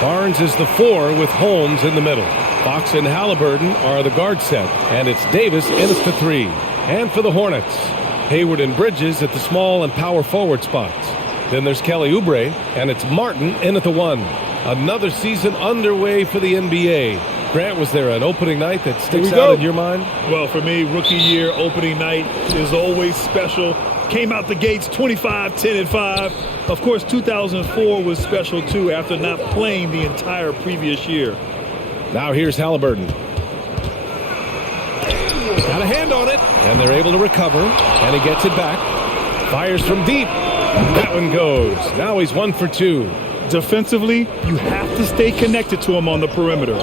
Barnes is the 4 with Holmes in the middle. Fox and Halliburton are the guard set, and it's Davis in at the 3. And for the Hornets, Hayward and Bridges at the small and power forward spots. Then there's Kelly Oubre, and it's Martin in at the 1. Another season underway for the NBA. Grant, was there an opening night that sticks out in your mind? Well, for me, rookie year opening night is always special. Came out the gates 25, 10, and 5. Of course, 2004 was special, too, after not playing the entire previous year. Now here's Halliburton. Got a hand on it, and they're able to recover, and he gets it back. Fires from deep. That one goes. Now he's 1 for 2. Defensively, you have to stay connected to him on the perimeter.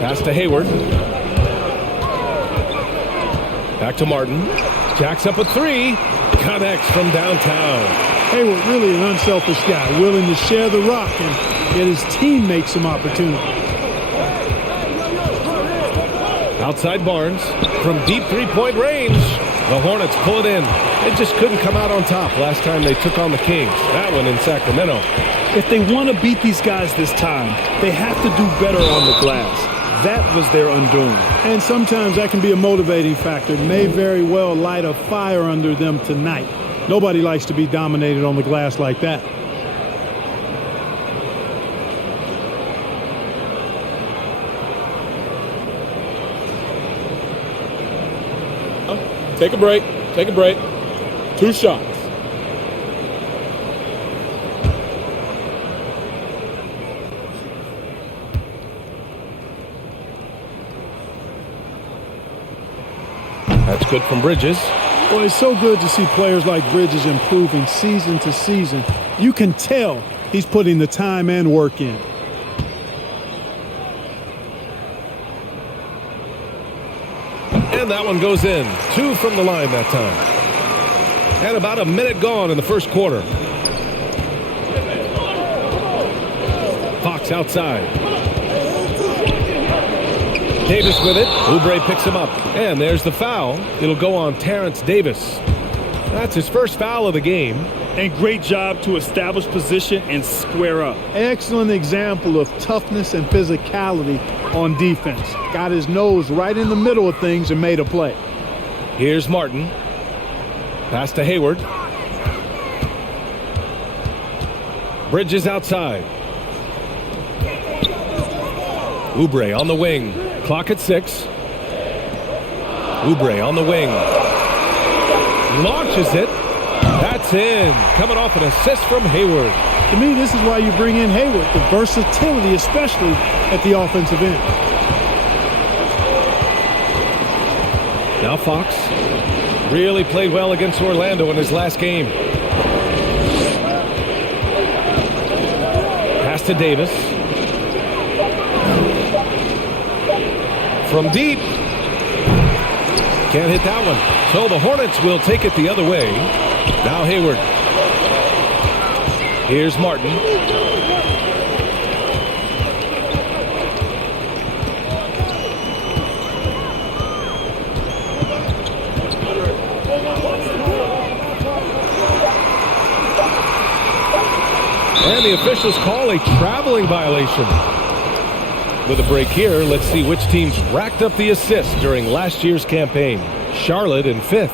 Pass to Hayward. Back to Martin. Jacks up a 3. Connects from downtown. Hayward really an unselfish guy, willing to share the rock and get his teammates some opportunity. Outside Barnes from deep three-point range. The Hornets pull it in. They just couldn't come out on top last time they took on the Kings. That one in Sacramento. If they want to beat these guys this time, they have to do better on the glass. That was their undoing. And sometimes that can be a motivating factor. May very well light a fire under them tonight. Nobody likes to be dominated on the glass like that. Take a break. Take a break. 2 shots. That's good from Bridges. Well, it's so good to see players like Bridges improving season to season. You can tell he's putting the time and work in. And that one goes in. 2 from the line that time. And about a minute gone in the first quarter. Fox outside. Davis with it. Oubre picks him up. And there's the foul. It'll go on Terrence Davis. That's his first foul of the game. And great job to establish position and square up. Excellent example of toughness and physicality on defense. Got his nose right in the middle of things and made a play. Here's Martin. Pass to Hayward. Bridges outside. Oubre on the wing. Clock at 6. Oubre on the wing. Launches it. That's in. Coming off an assist from Hayward. To me, this is why you bring in Hayward. The versatility, especially at the offensive end. Now Fox. Really played well against Orlando in his last game. Pass to Davis. From deep. Can't hit that one. So the Hornets will take it the other way. Now Hayward. Here's Martin. And the officials call a traveling violation. With a break here, let's see which teams racked up the assists during last year's campaign. Charlotte in 5th.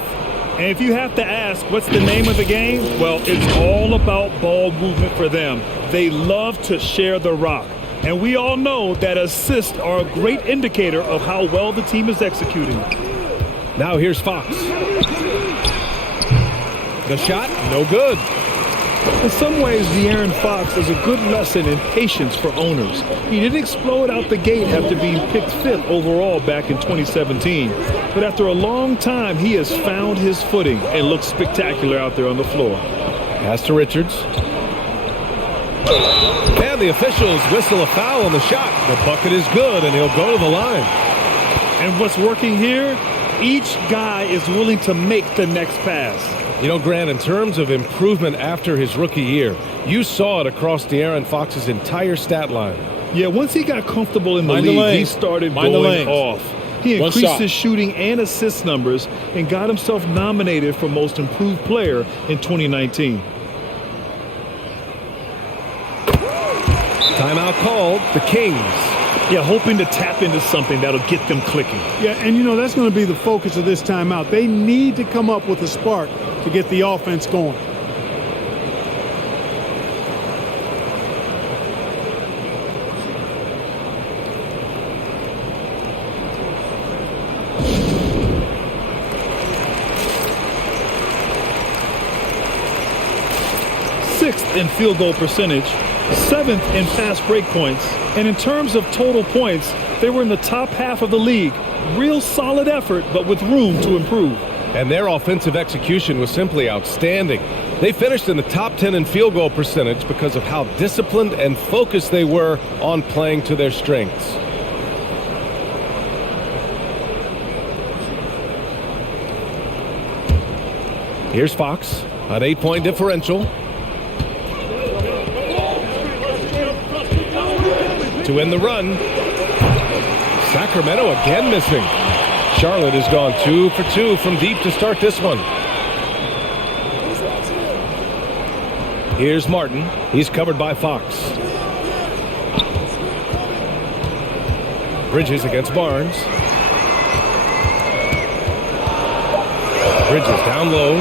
And if you have to ask, what's the name of the game? Well, it's all about ball movement for them. They love to share the rock. And we all know that assists are a great indicator of how well the team is executing. Now here's Fox. The shot, no good. In some ways, De'Aaron Fox is a good lesson in patience for owners. He didn't explode out the gate after being picked 5th overall back in 2017. But after a long time, he has found his footing and looks spectacular out there on the floor. Pass to Richards. And the officials whistle a foul on the shot. The bucket is good, and he'll go to the line. And what's working here? Each guy is willing to make the next pass. You know, Grant, in terms of improvement after his rookie year, you saw it across De'Aaron Fox's entire stat line. Yeah, once he got comfortable in the league, he started going off. He increased his shooting and assist numbers and got himself nominated for Most Improved Player in 2019. Timeout called, the Kings. Yeah, hoping to tap into something that'll get them clicking. Yeah, and you know, that's going to be the focus of this timeout. They need to come up with a spark to get the offense going. Sixth in field goal percentage, seventh in fast break points, and in terms of total points, they were in the top half of the league. Real solid effort, but with room to improve. And their offensive execution was simply outstanding. They finished in the top 10 in field goal percentage because of how disciplined and focused they were on playing to their strengths. Here's Fox, an 8-point differential. To end the run. Sacramento again missing. Charlotte has gone 2 for 2 from deep to start this one. Here's Martin. He's covered by Fox. Bridges against Barnes. Bridges down low.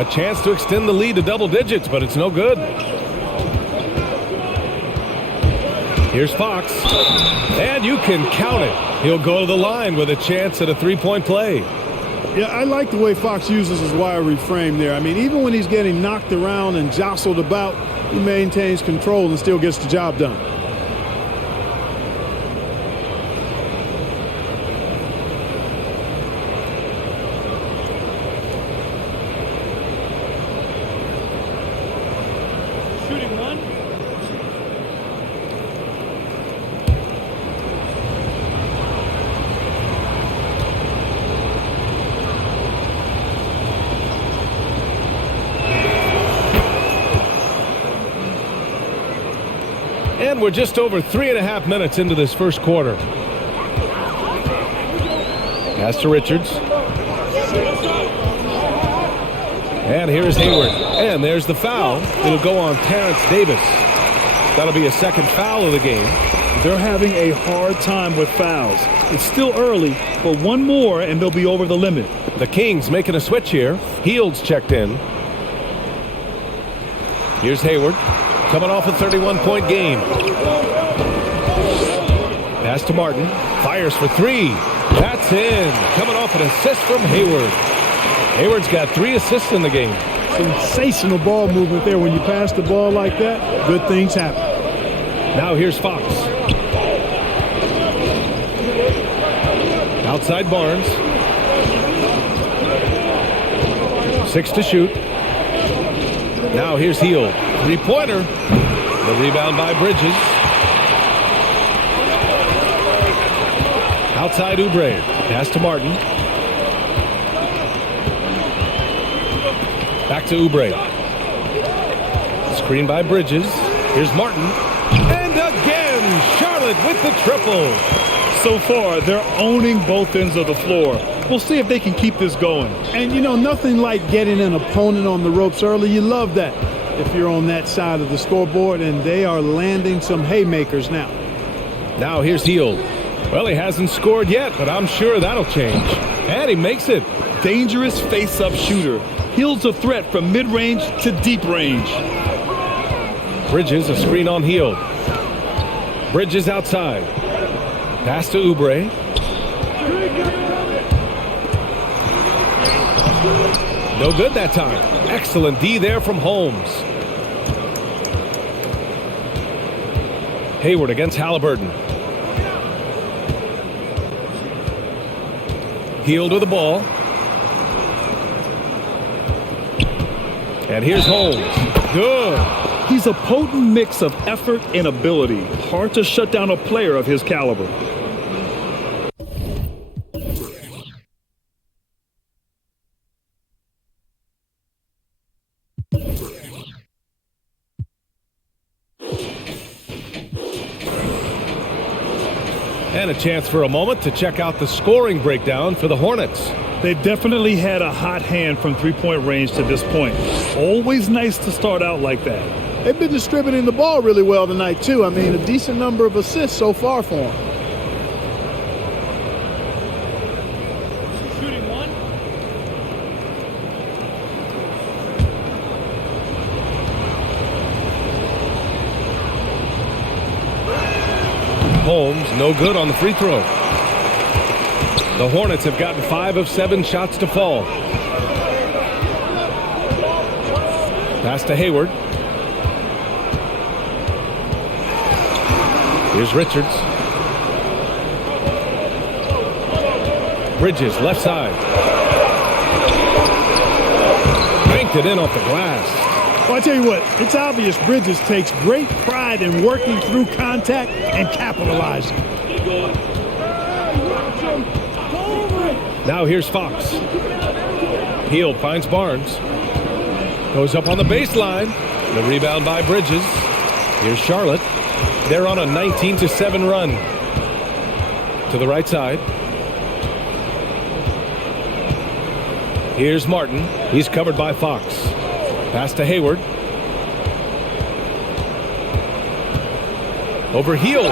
A chance to extend the lead to double digits, but it's no good. Here's Fox, and you can count it. He'll go to the line with a chance at a three-point play. Yeah, I like the way Fox uses his wiry frame there. I mean, even when he's getting knocked around and jostled about, he maintains control and still gets the job done. And we're just over 3.5 minutes into this first quarter. Pass to Richards. And here's Hayward. And there's the foul. It'll go on Terrence Davis. That'll be a second foul of the game. They're having a hard time with fouls. It's still early, but one more and they'll be over the limit. The Kings making a switch here. Heald's checked in. Here's Hayward. Coming off a 31-point game. Pass to Martin. Fires for three. That's in. Coming off an assist from Hayward. Hayward's got 3 assists in the game. Sensational ball movement there. When you pass the ball like that, good things happen. Now here's Fox. Outside Barnes. 6 to shoot. Now here's Hield. Three-pointer. The rebound by Bridges. Outside Oubre. Pass to Martin. Back to Oubre. Screen by Bridges. Here's Martin. And again, Charlotte with the triple. So far, they're owning both ends of the floor. We'll see if they can keep this going. And, you know, nothing like getting an opponent on the ropes early. You love that if you're on that side of the scoreboard, and they are landing some haymakers now. Now here's Hield. Well, he hasn't scored yet, but I'm sure that'll change. And he makes it. Dangerous face-up shooter. Hield's a threat from mid-range to deep range. Bridges, a screen on Hield. Bridges outside. Pass to Oubre. No good that time. Excellent D there from Holmes. Hayward against Halliburton. Hield with the ball. And here's Holmes. Good. He's a potent mix of effort and ability. Hard to shut down a player of his caliber. And a chance for a moment to check out the scoring breakdown for the Hornets. They've definitely had a hot hand from three-point range to this point. Always nice to start out like that. They've been distributing the ball really well tonight, too. I mean, a decent number of assists so far for them. Shooting one. Holmes, no good on the free throw. The Hornets have gotten 5 of 7 shots to fall. Pass to Hayward. Here's Richards. Bridges, left side. Banked it in off the glass. Well, I tell you what, it's obvious Bridges takes great pride in working through contact and capitalizing. Now here's Fox. Hield finds Barnes. Goes up on the baseline. The rebound by Bridges. Here's Charlotte. They're on a 19-7 run. To the right side. Here's Martin. He's covered by Fox. Pass to Hayward. Over Hield.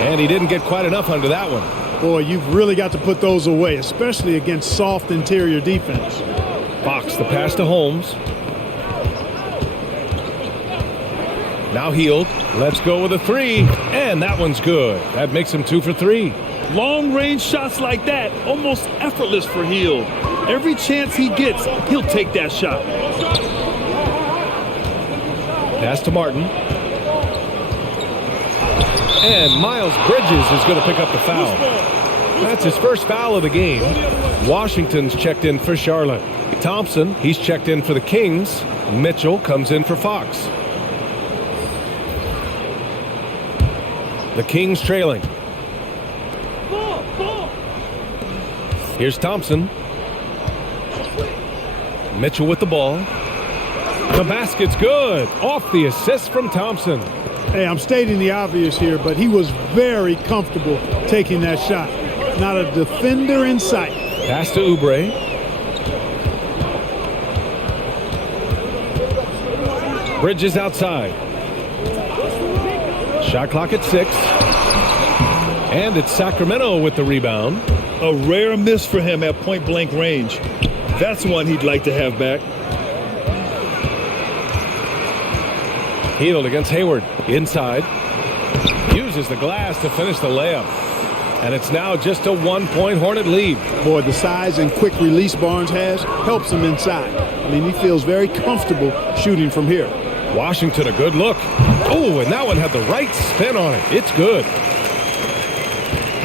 And he didn't get quite enough under that one. Boy, you've really got to put those away, especially against soft interior defense. Fox, the pass to Holmes. Now Hield. Let's go with a 3. And that one's good. That makes him 2 for 3. Long-range shots like that, almost effortless for Hield. Every chance he gets, he'll take that shot. Pass to Martin. And Miles Bridges is going to pick up the foul. That's his first foul of the game. Washington's checked in for Charlotte. Thompson, he's checked in for the Kings. Mitchell comes in for Fox. The Kings trailing. Here's Thompson. Mitchell with the ball. The basket's good. Off the assist from Thompson. Hey, I'm stating the obvious here, but he was very comfortable taking that shot. Not a defender in sight. Pass to Oubre. Bridges outside. Shot clock at 6. And it's Sacramento with the rebound. A rare miss for him at point-blank range. That's one he'd like to have back. Hield against Hayward. Inside. Uses the glass to finish the layup. And it's now just a 1-point Hornet lead. Boy, the size and quick release Barnes has helps him inside. I mean, he feels very comfortable shooting from here. Washington, a good look. Oh, and that one had the right spin on it. It's good.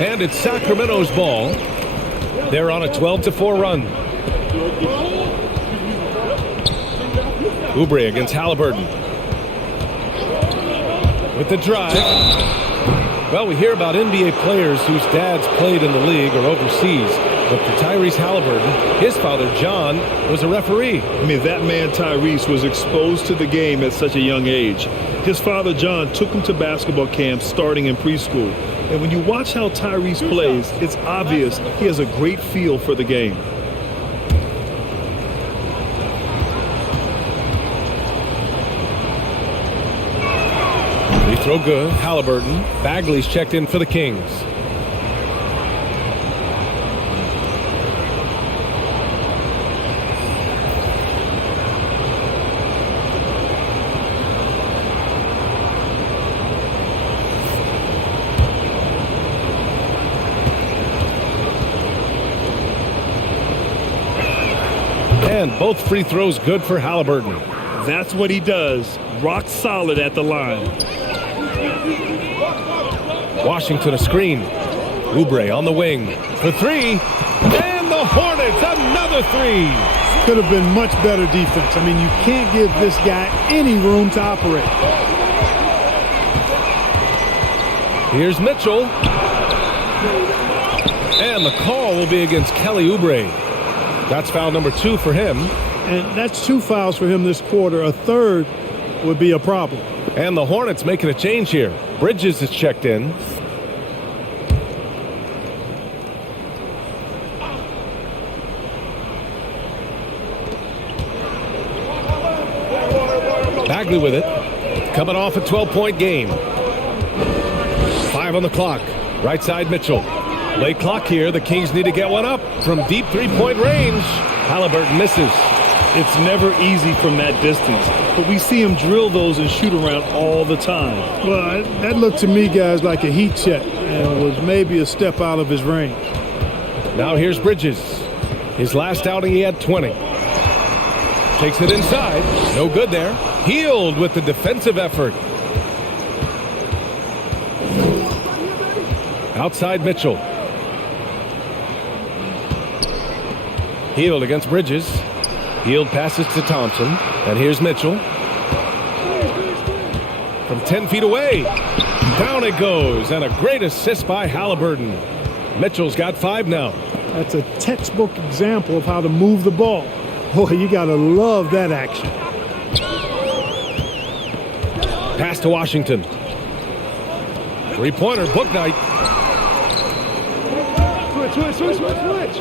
And it's Sacramento's ball. They're on a 12-4 run. Oubre against Halliburton. With the drive. Well, we hear about NBA players whose dads played in the league or overseas. But for Tyrese Halliburton, his father, John, was a referee. I mean, that man, Tyrese, was exposed to the game at such a young age. His father, John, took him to basketball camps starting in preschool. And when you watch how Tyrese plays, it's obvious he has a great feel for the game. Free throw good. Halliburton. Bagley's checked in for the Kings. And both free throws good for Halliburton. That's what he does. Rock solid at the line. Washington a screen. Oubre on the wing for 3. And the Hornets another 3. Could have been much better defense. I mean, you can't give this guy any room to operate. Here's Mitchell. And the call will be against Kelly Oubre. That's foul number 2 for him. And that's 2 fouls for him this quarter. A third would be a problem. And the Hornets making a change here. Bridges is checked in. Bagley with it. Coming off a 12-point game. 5 on the clock. Right side Mitchell. Late clock here. The Kings need to get one up from deep three-point range. Halliburton misses. It's never easy from that distance, but we see him drill those and shoot around all the time. Well, that looked to me, guys, like a heat check and was maybe a step out of his range. Now here's Bridges. His last outing, he had 20. Takes it inside. No good there. Healed with the defensive effort. Outside Mitchell. Healed against Bridges. Healed passes to Thompson. And here's Mitchell. From 10 feet away. Down it goes. And a great assist by Halliburton. Mitchell's got 5 now. That's a textbook example of how to move the ball. Boy, you got to love that action. Pass to Washington. Three-pointer, book night. Switch.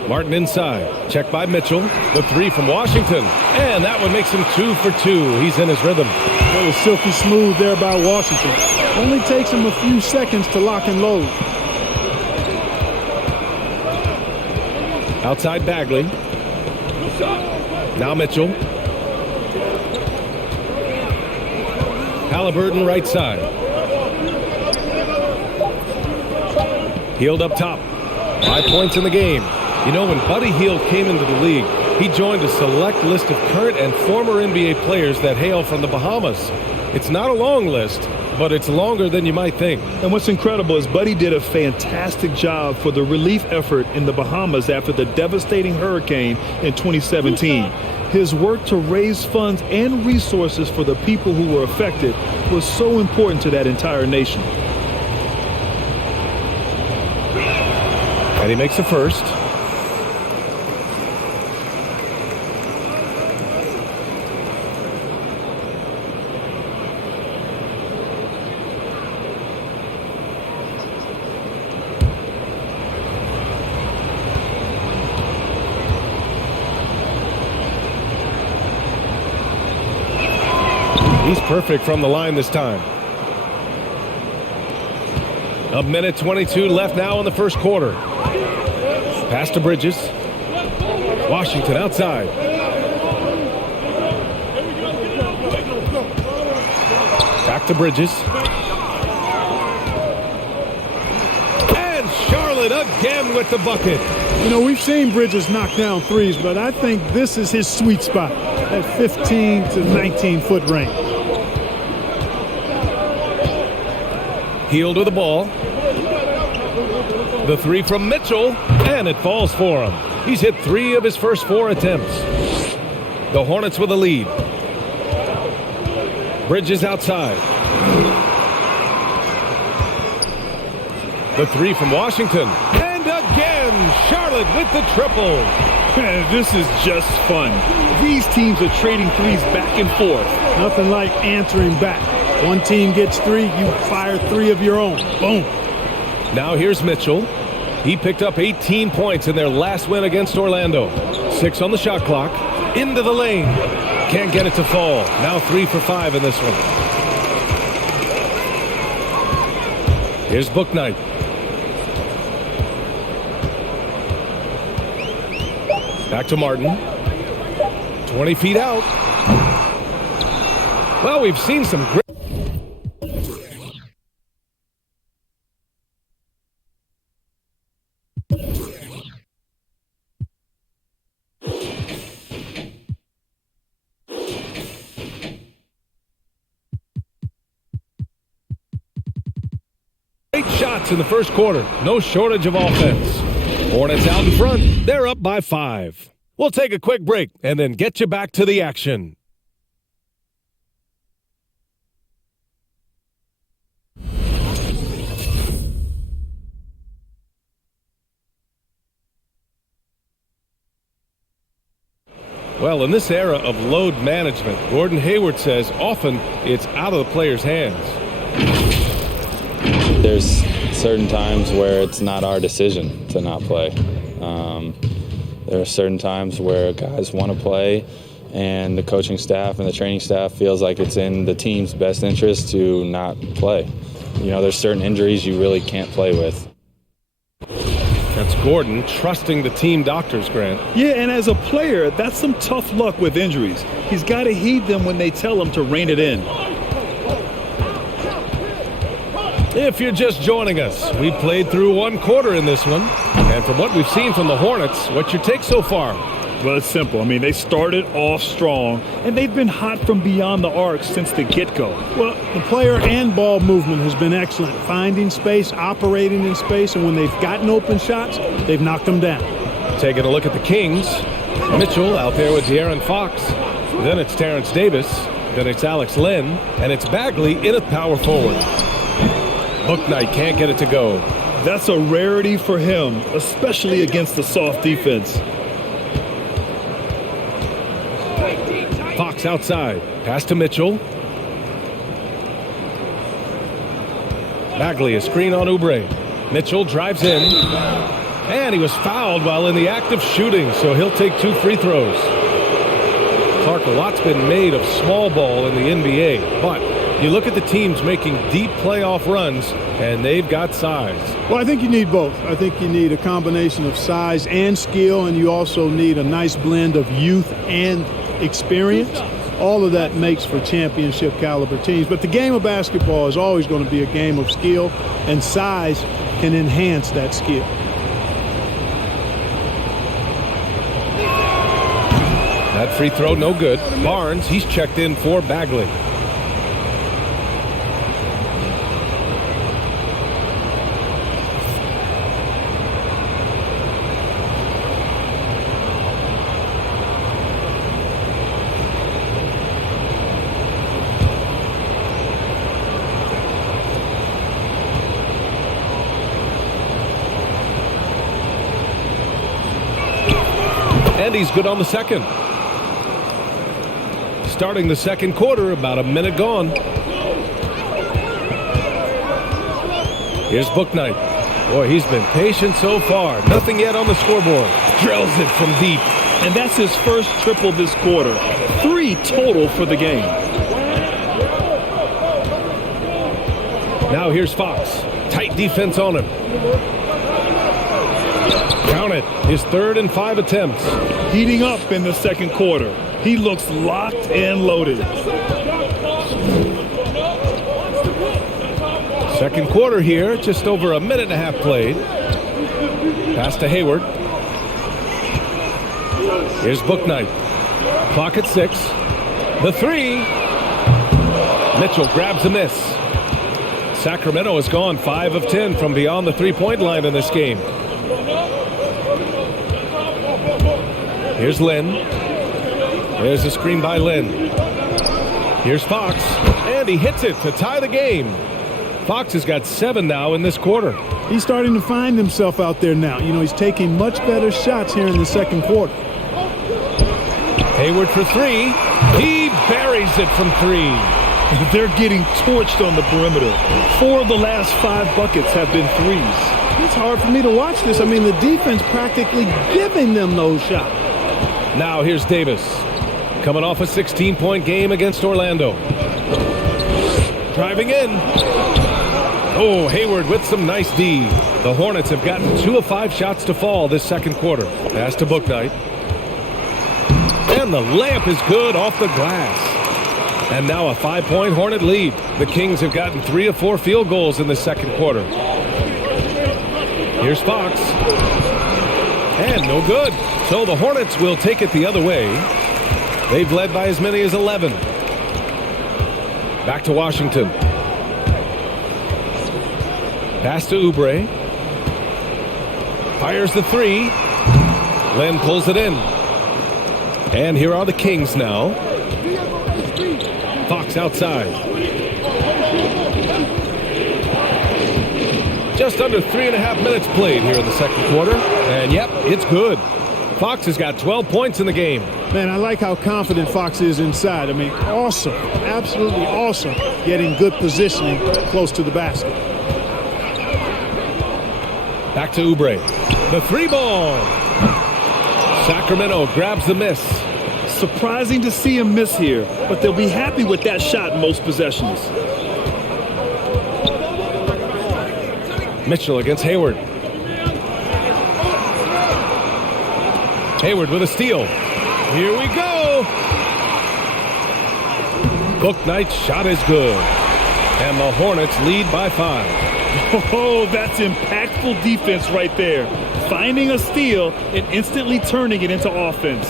Martin inside. Check by Mitchell. The 3 from Washington. And that one makes him 2 for 2. He's in his rhythm. That was silky smooth there by Washington. Only takes him a few seconds to lock and load. Outside Bagley. Now Mitchell. Halliburton right side. Hield up top. 5 points in the game. You know, when Buddy Hield came into the league, he joined a select list of current and former NBA players that hail from the Bahamas. It's not a long list, but it's longer than you might think. And what's incredible is Buddy did a fantastic job for the relief effort in the Bahamas after the devastating hurricane in 2017. His work to raise funds and resources for the people who were affected was so important to that entire nation. And he makes a first. He's perfect from the line this time. A minute 22 left now in the first quarter. Pass to Bridges. Washington outside. Back to Bridges. And Charlotte again with the bucket. You know, we've seen Bridges knock down threes, but I think this is his sweet spot at 15 to 19-foot range. Hield with the ball. The 3 from Mitchell, and it falls for him. He's hit 3 of his first 4 attempts. The Hornets with a lead. Bridges outside. The 3 from Washington. And again, Charlotte with the triple. Man, this is just fun. These teams are trading threes back and forth. Nothing like answering back. One team gets 3, you fire 3 of your own. Boom. Now here's Mitchell. He picked up 18 points in their last win against Orlando. 6 on the shot clock. Into the lane. Can't get it to fall. Now 3 for 5 in this one. Here's Bouknight. Back to Martin. 20 feet out. Well, we've seen some great... shots in the first quarter. No shortage of offense. Hornets out in front. They're up by 5. We'll take a quick break and then get you back to the action. Well, in this era of load management, Gordon Hayward says often it's out of the player's hands. There's certain times where it's not our decision to not play. There are certain times where guys want to play and the coaching staff and the training staff feels like it's in the team's best interest to not play. You know, there's certain injuries you really can't play with. That's Gordon trusting the team doctors, Grant. Yeah, and as a player, that's some tough luck with injuries. He's got to heed them when they tell him to rein it in. If you're just joining us, we played through one quarter in this one. And from what we've seen from the Hornets, what's your take so far? Well, it's simple. I mean, they started off strong, and they've been hot from beyond the arc since the get-go. Well, the player and ball movement has been excellent. Finding space, operating in space, and when they've gotten open shots, they've knocked them down. Taking a look at the Kings. Mitchell out there with De'Aaron Fox. Then it's Terrence Davis. Then it's Alex Len. And it's Bagley in at power forward. Bouknight can't get it to go. That's a rarity for him, especially against the soft defense. Fox outside. Pass to Mitchell. Bagley a screen on Oubre. Mitchell drives in. And he was fouled while in the act of shooting, so he'll take 2 free throws. Clark, a lot's been made of small ball in the NBA, but you look at the teams making deep playoff runs, and they've got size. Well, I think you need both. I think you need a combination of size and skill, and you also need a nice blend of youth and experience. All of that makes for championship caliber teams. But the game of basketball is always going to be a game of skill, and size can enhance that skill. That free throw, no good. Barnes, he's checked in for Bagley. And he's good on the second. Starting the second quarter, about a minute gone. Here's Bouknight. Boy, he's been patient so far. Nothing yet on the scoreboard. Drills it from deep. And that's his first triple this quarter. 3 total for the game. Now here's Fox. Tight defense on him. Count it. His 3rd and 5 attempts. Heating up in the second quarter. He looks locked and loaded. Second quarter here, just over a minute and a half played. Pass to Hayward. Here's Bouknight. Clock at 6. The 3. Mitchell grabs a miss. Sacramento has gone 5 of 10 from beyond the three-point line in this game. Here's Len. There's a screen by Len. Here's Fox. And he hits it to tie the game. Fox has got 7 now in this quarter. He's starting to find himself out there now. You know, he's taking much better shots here in the second quarter. Hayward for 3. He buries it from 3. They're getting torched on the perimeter. 4 of the last 5 buckets have been threes. It's hard for me to watch this. I mean, the defense practically giving them those shots. Now here's Davis. Coming off a 16-point game against Orlando. Driving in. Oh, Hayward with some nice D. The Hornets have gotten 2 of 5 shots to fall this second quarter. Pass to Bouknight. And the layup is good off the glass. And now a 5-point Hornet lead. The Kings have gotten 3 of 4 field goals in the second quarter. Here's Fox. And no good. So the Hornets will take it the other way. They've led by as many as 11. Back to Washington. Pass to Oubre. Fires the 3. Len pulls it in. And here are the Kings now. Fox outside. Just under 3.5 minutes played here in the second quarter. And yep, it's good. Fox has got 12 points in the game. Man, I like how confident Fox is inside. I mean, awesome. Absolutely awesome. Getting good positioning close to the basket. Back to Oubre. The 3 ball. Sacramento grabs the miss. Surprising to see him miss here, but they'll be happy with that shot in most possessions. Mitchell against Hayward. Hayward with a steal. Here we go. Bouknight's shot is good. And the Hornets lead by 5. Oh, that's impactful defense right there. Finding a steal and instantly turning it into offense.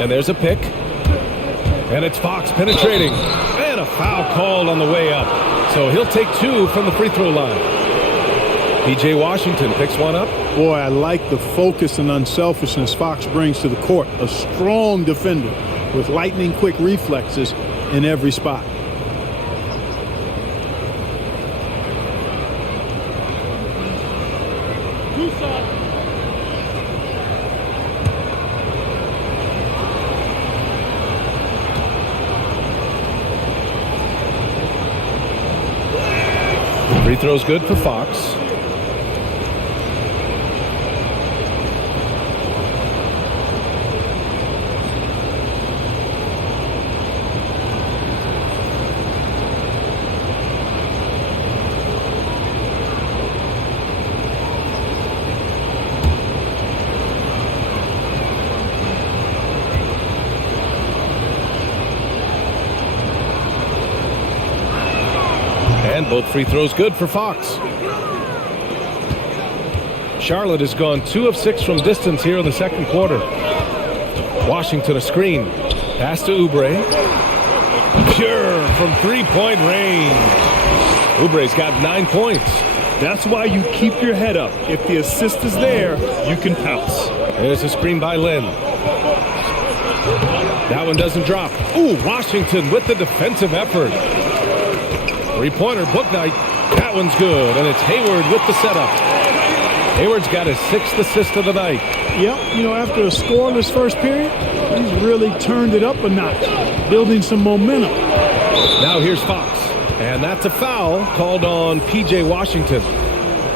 And there's a pick. And it's Fox penetrating. And a foul called on the way up. So he'll take 2 from the free throw line. P.J. Washington picks one up. Boy, I like the focus and unselfishness Fox brings to the court. A strong defender with lightning-quick reflexes in every spot. Free throw's good for Fox. And both free throws good for Fox. Charlotte has gone 2 of 6 from distance here in the second quarter. Washington a screen. Pass to Oubre. Pure from three-point range. Oubre's got 9 points. That's why you keep your head up. If the assist is there, you can pounce. There's a screen by Lynn. That one doesn't drop. Ooh, Washington with the defensive effort. Three-pointer, Bouknight. That one's good, and it's Hayward with the setup. Hayward's got his 6th assist of the night. Yep, you know, after a scoreless first period, he's really turned it up a notch, building some momentum. Now here's Fox, and that's a foul called on P.J. Washington.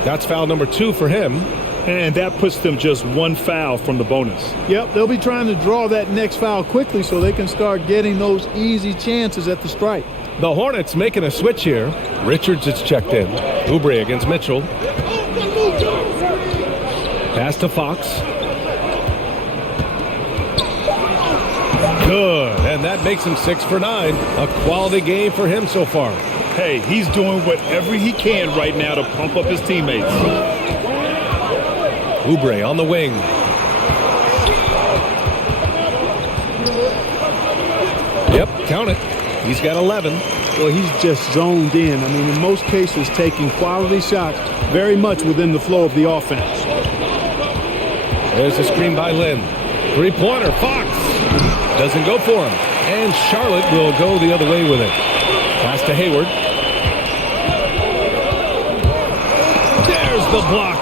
That's foul number 2 for him. And that puts them just 1 foul from the bonus. Yep, they'll be trying to draw that next foul quickly so they can start getting those easy chances at the stripe. The Hornets making a switch here. Richards is checked in. Oubre against Mitchell. Pass to Fox. Good, and that makes him 6 for 9. A quality game for him so far. Hey, he's doing whatever he can right now to pump up his teammates. Oubre on the wing. Yep, count it. He's got 11. Well, he's just zoned in. I mean, in most cases, taking quality shots very much within the flow of the offense. There's a screen by Lynn. Three-pointer, Fox. Doesn't go for him. And Charlotte will go the other way with it. Pass to Hayward. There's the block.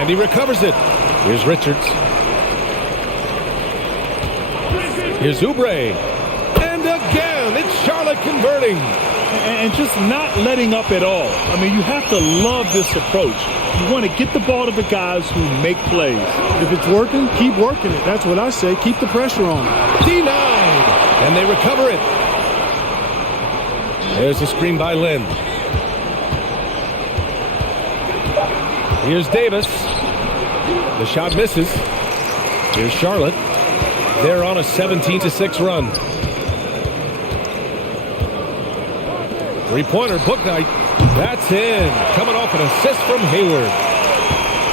And he recovers it. Here's Richards. Here's Oubre. And again, it's Charlotte converting. And just not letting up at all. I mean, you have to love this approach. You want to get the ball to the guys who make plays. If it's working, keep working it. That's what I say. Keep the pressure on. Denied. And they recover it. There's a screen by Lynn. Here's Davis. The shot misses. Here's Charlotte. They're on a 17-6 run. Three-pointer, Bouknight. That's in. Coming off an assist from Hayward.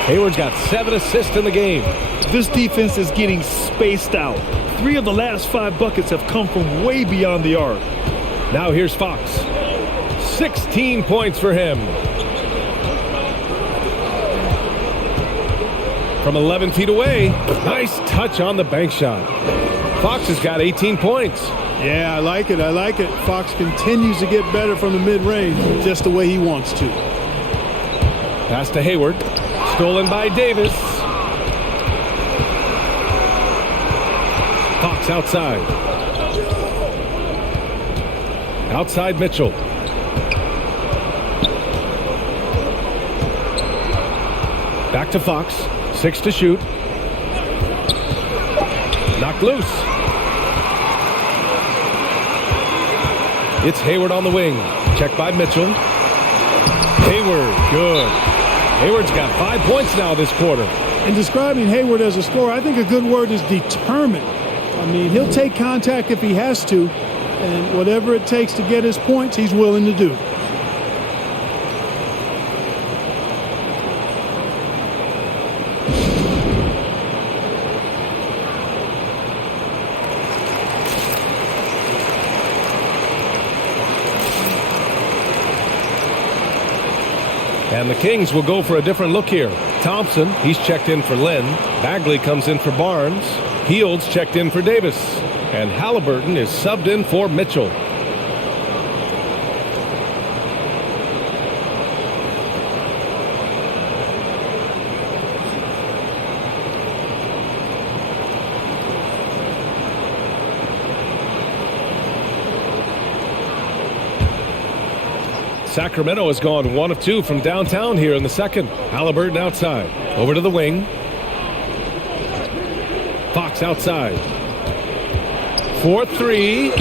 Hayward's got 7 assists in the game. This defense is getting spaced out. 3 of the last 5 buckets have come from way beyond the arc. Now here's Fox. 16 points for him. From 11 feet away. Nice touch on the bank shot. Fox has got 18 points. Yeah, I like it. I like it. Fox continues to get better from the mid-range, just the way he wants to. Pass to Hayward. Stolen by Davis. Fox outside. Outside Mitchell. Back to Fox. 6 to shoot. Knocked loose. It's Hayward on the wing. Checked by Mitchell. Hayward, good. Hayward's got 5 points now this quarter. And describing Hayward as a scorer, I think a good word is determined. I mean, he'll take contact if he has to, and whatever it takes to get his points, he's willing to do. And the Kings will go for a different look here. Thompson, he's checked in for Len. Bagley comes in for Barnes. Fields checked in for Davis. And Halliburton is subbed in for Mitchell. Sacramento has gone 1 of 2 from downtown here in the second. Halliburton outside. Over to the wing. Fox outside. 4-3.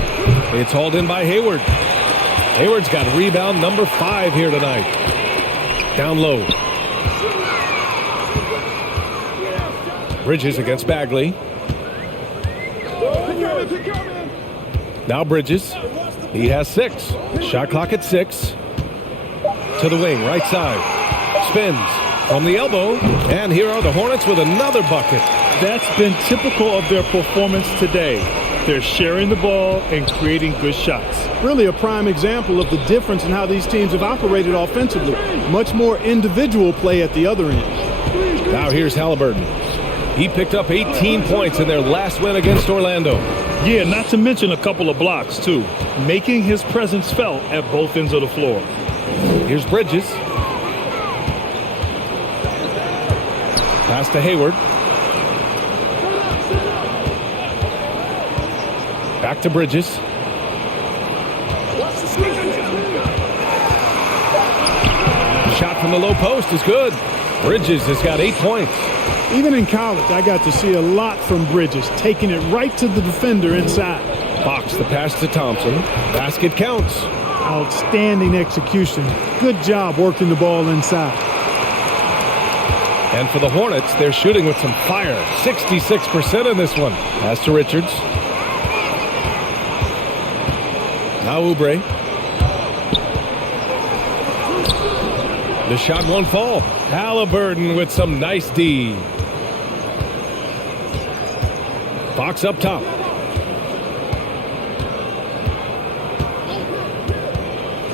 It's hauled in by Hayward. Hayward's got rebound number 5 here tonight. Down low. Bridges against Bagley. Now Bridges. He has 6. Shot clock at 6. To the wing, right side. Spins from the elbow. And here are the Hornets with another bucket. That's been typical of their performance today. They're sharing the ball and creating good shots. Really a prime example of the difference in how these teams have operated offensively. Much more individual play at the other end. Now here's Halliburton. He picked up 18 points in their last win against Orlando. Yeah, not to mention a couple of blocks, too. Making his presence felt at both ends of the floor. Here's Bridges. Pass to Hayward. Back to Bridges. Shot from the low post is good. Bridges has got 8 points. Even in college, I got to see a lot from Bridges, taking it right to the defender inside. Fox the pass to Thompson. Basket counts. Outstanding execution. Good job working the ball inside. And for the Hornets, they're shooting with some fire. 66% in this one. Pass to Richards. Now Oubre. The shot won't fall. Halliburton with some nice D. Fox up top.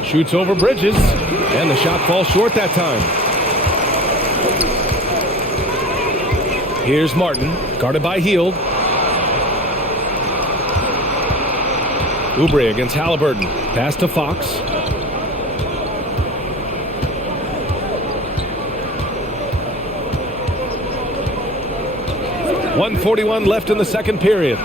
Shoots over Bridges, and the shot falls short that time. Here's Martin, guarded by Hield. Oubre against Halliburton. Pass to Fox. .141 left in the second period.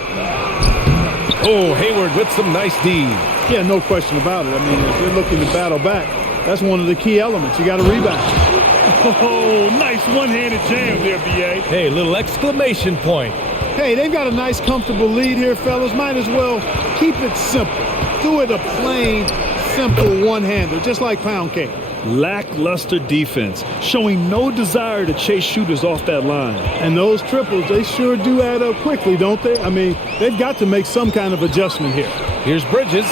Oh, Hayward with some nice D. Yeah, no question about it. I mean, if they're looking to battle back, that's one of the key elements. You got to rebound. Oh, nice one-handed jam there, B.A. Hey, little exclamation point. Hey, they've got a nice, comfortable lead here, fellas. Might as well keep it simple. Do it a plain, simple one-hander, just like pound cake. Lackluster defense, showing no desire to chase shooters off that line. And those triples, they sure do add up quickly, don't they? I mean, they've got to make some kind of adjustment here. Here's Bridges.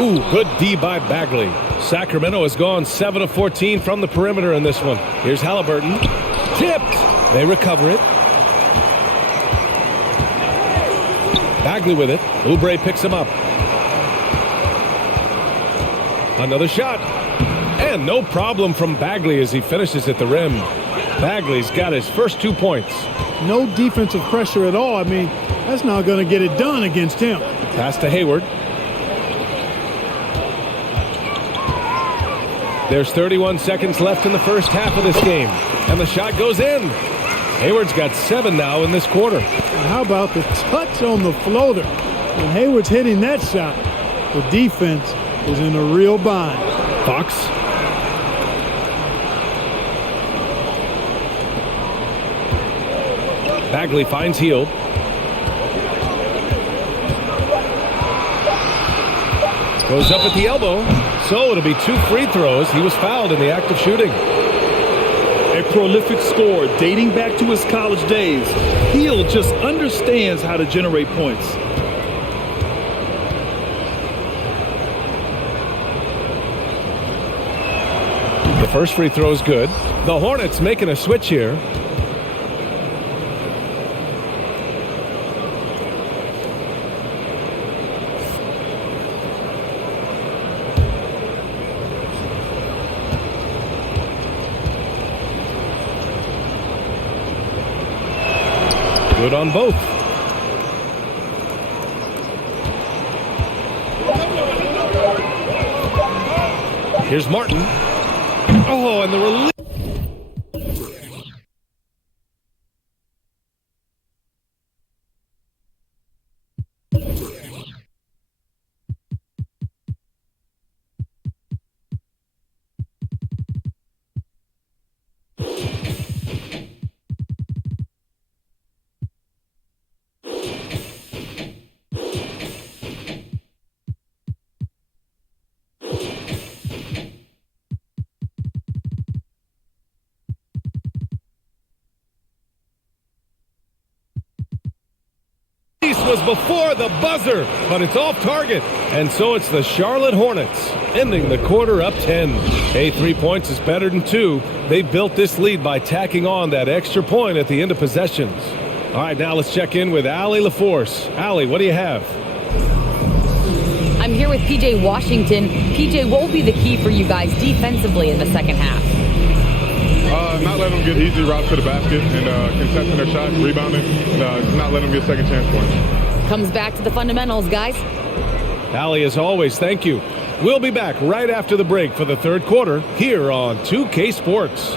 Ooh, good D by Bagley. Sacramento has gone 7 of 14 from the perimeter in this one. Here's Halliburton. Tipped. They recover it. Bagley with it. Oubre picks him up. Another shot. And no problem from Bagley as he finishes at the rim. Bagley's got his first 2 points. No defensive pressure at all. I mean, that's not going to get it done against him. Pass to Hayward. There's 31 seconds left in the first half of this game. And the shot goes in. Hayward's got 7 now in this quarter. And how about the touch on the floater? When Hayward's hitting that shot, the defense is in a real bind. Fox. Bagley finds Hield. Goes up at the elbow. So it'll be 2 free throws. He was fouled in the act of shooting. A prolific scorer dating back to his college days. Hill just understands how to generate points. The first free throw is good. The Hornets making a switch here. Good on both. Here's Martin. Oh, and the release. Was before the buzzer, but it's off target. And so it's the Charlotte Hornets ending the quarter up 10. Hey, 3 points is better than 2. They built this lead by tacking on that extra point at the end of possessions. All right, now let's check in with Allie LaForce. Allie, what do you have? I'm here with PJ Washington. PJ, what will be the key for you guys defensively in the second half? Not letting them get easy routes to the basket and contesting their shots, rebounding, and not letting them get second chance points. Comes back to the fundamentals, guys. Allie, as always, thank you. We'll be back right after the break for the third quarter here on 2K Sports.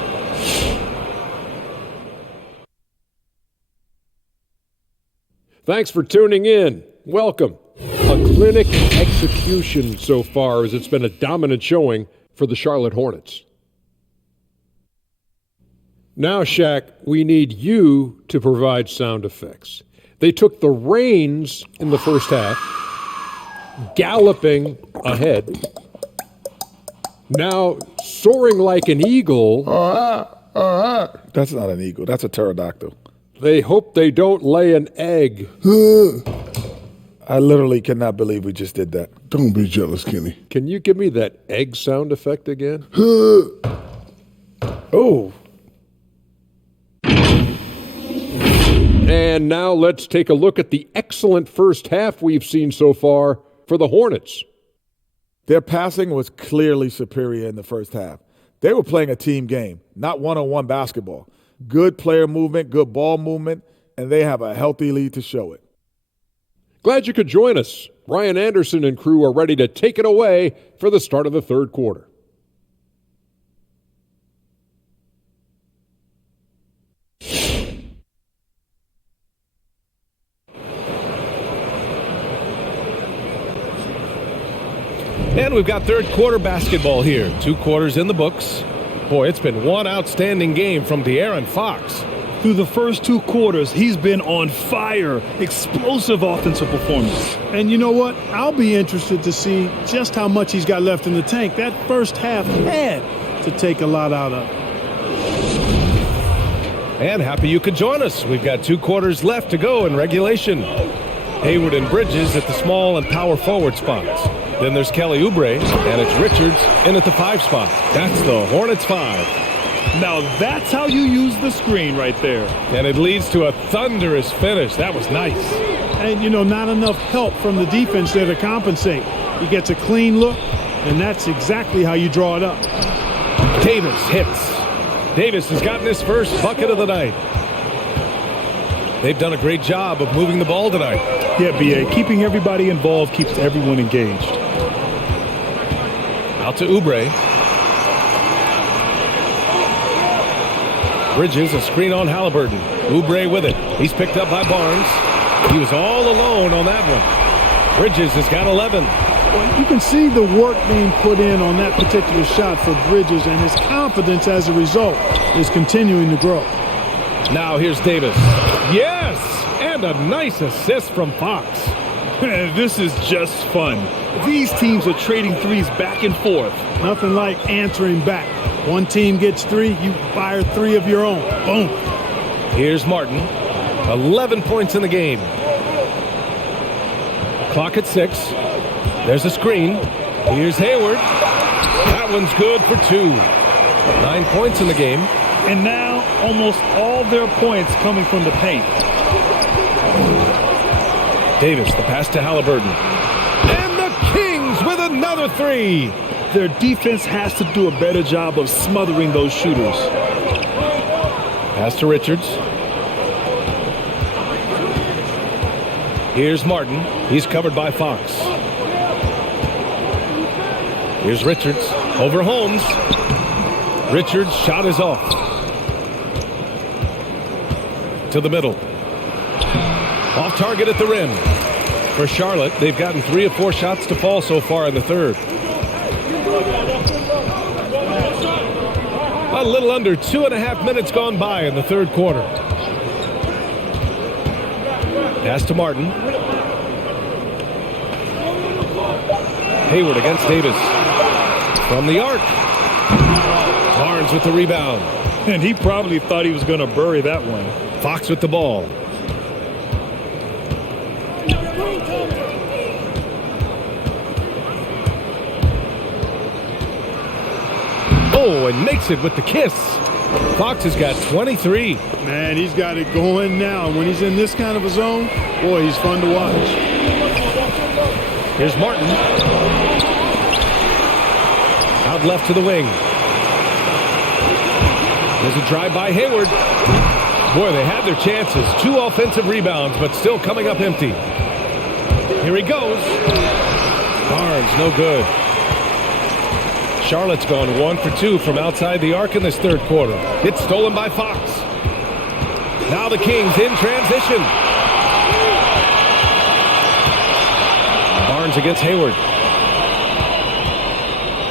Thanks for tuning in. Welcome. A clinic execution so far, as it's been a dominant showing for the Charlotte Hornets. Now, Shaq, we need you to provide sound effects. They took the reins in the first half, galloping ahead. Now, soaring like an eagle. That's not an eagle. That's a pterodactyl. They hope they don't lay an egg. I literally cannot believe we just did that. Don't be jealous, Kenny. Can you give me that egg sound effect again? Oh. And now let's take a look at the excellent first half we've seen so far for the Hornets. Their passing was clearly superior in the first half. They were playing a team game, not one-on-one basketball. Good player movement, good ball movement, and they have a healthy lead to show it. Glad you could join us. Ryan Anderson and crew are ready to take it away for the start of the third quarter. And we've got third quarter basketball here. 2 quarters in the books. Boy, it's been one outstanding game from De'Aaron Fox. Through the first 2 quarters, he's been on fire. Explosive offensive performance. And you know what? I'll be interested to see just how much he's got left in the tank. That first half had to take a lot out of. And happy you could join us. We've got 2 quarters left to go in regulation. Hayward and Bridges at the small and power forward spots. Then there's Kelly Oubre, and it's Richards in at the 5 spot. That's the Hornets 5. Now that's how you use the screen right there. And it leads to a thunderous finish. That was nice. And, you know, not enough help from the defense there to compensate. He gets a clean look, and that's exactly how you draw it up. Davis hits. Davis has gotten his first bucket of the night. They've done a great job of moving the ball tonight. Yeah, B.A., keeping everybody involved keeps everyone engaged. Out to Oubre. Bridges, a screen on Halliburton. Oubre with it. He's picked up by Barnes. He was all alone on that one. Bridges has got 11. Well, you can see the work being put in on that particular shot for Bridges, and his confidence as a result is continuing to grow. Now here's Davis. Yes! And a nice assist from Fox. This is just fun. These teams are trading threes back and forth. Nothing like answering back. One team gets 3, you fire 3 of your own. Boom. Here's Martin. 11 points in the game. Clock at 6. There's a screen. Here's Hayward. That one's good for 2. 9 points in the game. And now almost all their points coming from the paint. Davis, the pass to Halliburton. And the Kings with another 3. Their defense has to do a better job of smothering those shooters. Pass to Richards. Here's Martin. He's covered by Fox. Here's Richards. Over Holmes. Richards' shot is off. To the middle. Off target at the rim. For Charlotte, they've gotten 3 of 4 shots to fall so far in the third. A little under 2.5 minutes gone by in the third quarter. Pass to Martin. Hayward against Davis. From the arc. Barnes with the rebound. And he probably thought he was going to bury that one. Fox with the ball. Oh, and makes it with the kiss. Fox has got 23. Man, he's got it going now. When he's in this kind of a zone, boy, he's fun to watch. Here's Martin. Out left to the wing. There's a drive by Hayward. Boy, they had their chances. 2 offensive rebounds, but still coming up empty. Here he goes. Barnes, no good. Charlotte's gone 1 for 2 from outside the arc in this third quarter. It's stolen by Fox. Now the Kings in transition. Barnes against Hayward.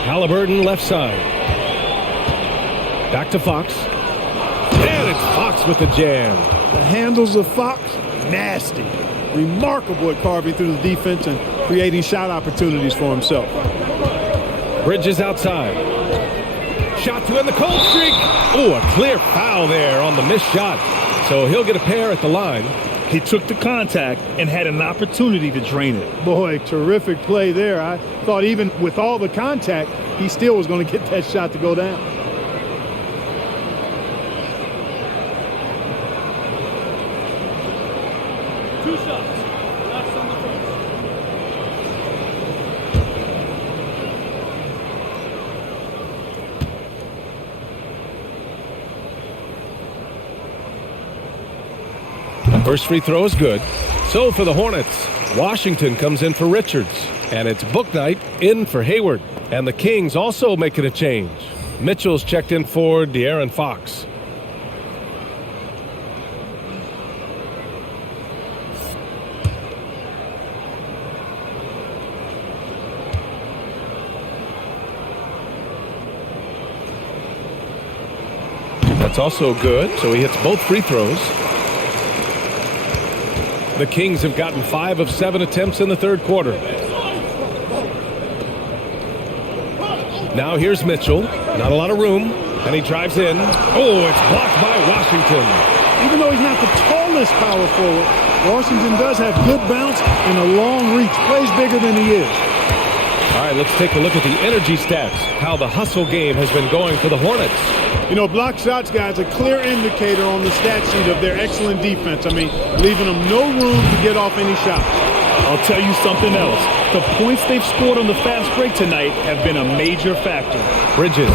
Halliburton left side. Back to Fox. And it's Fox with the jam. The handles of Fox, nasty. Remarkable at carving through the defense and creating shot opportunities for himself. Bridges outside. Shot to end the cold streak. Oh, a clear foul there on the missed shot. So he'll get a pair at the line. He took the contact and had an opportunity to drain it. Boy, terrific play there. I thought even with all the contact, he still was going to get that shot to go down. Two shots. Last on the first. First free throw is good. So for the Hornets, Washington comes in for Richards. And it's Bouknight in for Hayward. And the Kings also making a change. Mitchell's checked in for De'Aaron Fox. That's also good, so he hits both free throws. The Kings have gotten 5 of 7 attempts in the third quarter. Now here's Mitchell. Not a lot of room, and he drives in. Oh, it's blocked by Washington. Even though he's not the tallest power forward, Washington does have good bounce and a long reach. Plays bigger than he is. All right, let's take a look at the energy stats, how the hustle game has been going for the Hornets. You know, block shots, guys, a clear indicator on the stat sheet of their excellent defense. I mean, leaving them no room to get off any shots. I'll tell you something else. The points they've scored on the fast break tonight have been a major factor. Bridges,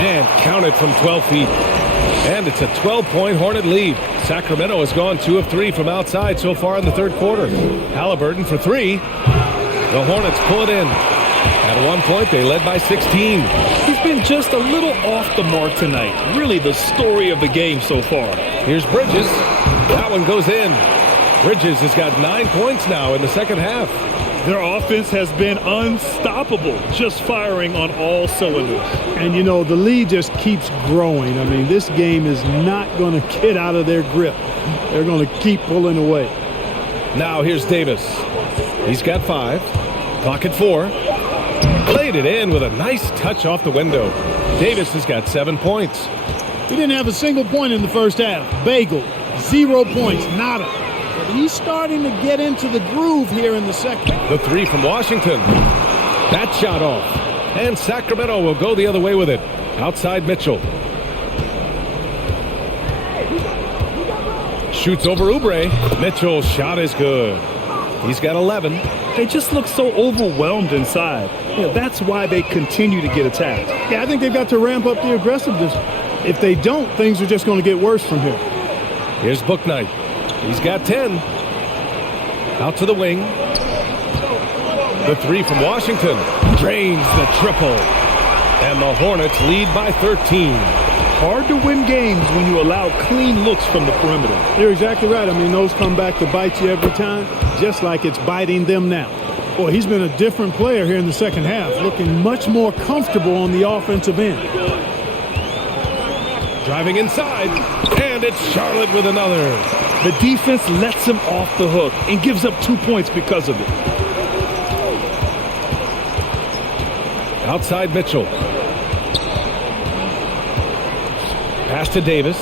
and counted from 12 feet. And it's a 12-point Hornet lead. Sacramento has gone 2 of 3 from outside so far in the third quarter. Halliburton for 3. The Hornets pull it in. At one point, they led by 16. He's been just a little off the mark tonight. Really the story of the game so far. Here's Bridges. That one goes in. Bridges has got 9 points now in the second half. Their offense has been unstoppable, just firing on all cylinders. And, you know, the lead just keeps growing. I mean, this game is not going to get out of their grip. They're going to keep pulling away. Now here's Davis. He's got 5. Clock at 4. Played it in with a nice touch off the window. Davis has got 7 points. He didn't have a single point in the first half. Bagel, 0 points, nada. But he's starting to get into the groove here in the second. The 3 from Washington. That shot off. And Sacramento will go the other way with it. Outside Mitchell. Shoots over Oubre. Mitchell's shot is good. He's got 11. They just look so overwhelmed inside. That's why they continue to get attacked. Yeah, I think they've got to ramp up the aggressiveness. If they don't, things are just going to get worse from here. Here's Bouknight. He's got 10. Out to the wing. The 3 from Washington. Drains the triple. And the Hornets lead by 13. Hard to win games when you allow clean looks from the perimeter. You're exactly right. I mean, those come back to bite you every time, just like it's biting them now. Boy, he's been a different player here in the second half, looking much more comfortable on the offensive end. Driving inside, and it's Charlotte with another. The defense lets him off the hook and gives up 2 points because of it. Outside Mitchell. Pass to Davis.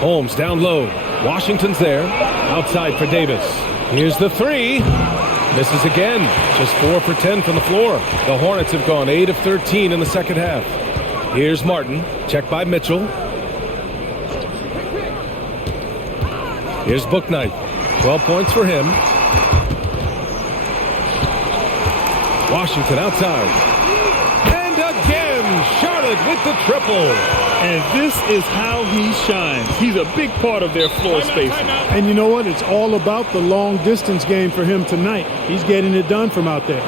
Holmes down low. Washington's there. Outside for Davis. Here's the 3. Misses again. Just 4 for 10 from the floor. The Hornets have gone 8 of 13 in the second half. Here's Martin. Checked by Mitchell. Here's Bouknight. 12 points for him. Washington outside. And again, Charlotte with the triple. And this is how he shines. He's a big part of their floor spacing. And you know what? It's all about the long distance game for him tonight. He's getting it done from out there.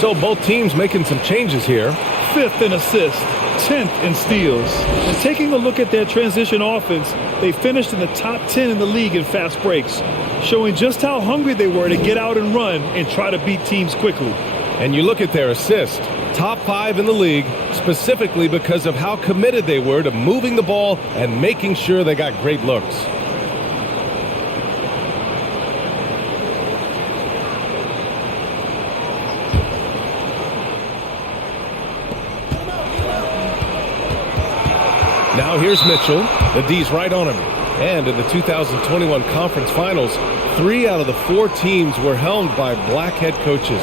So both teams making some changes here. 5th in assists, 10th in steals. And taking a look at their transition offense, they finished in the top 10 in the league in fast breaks, showing just how hungry they were to get out and run and try to beat teams quickly. And you look at their assists, top 5 in the league, specifically because of how committed they were to moving the ball and making sure they got great looks. Now here's Mitchell. The D's right on him. And in the 2021 conference finals, 3 out of the 4 teams were helmed by black head coaches.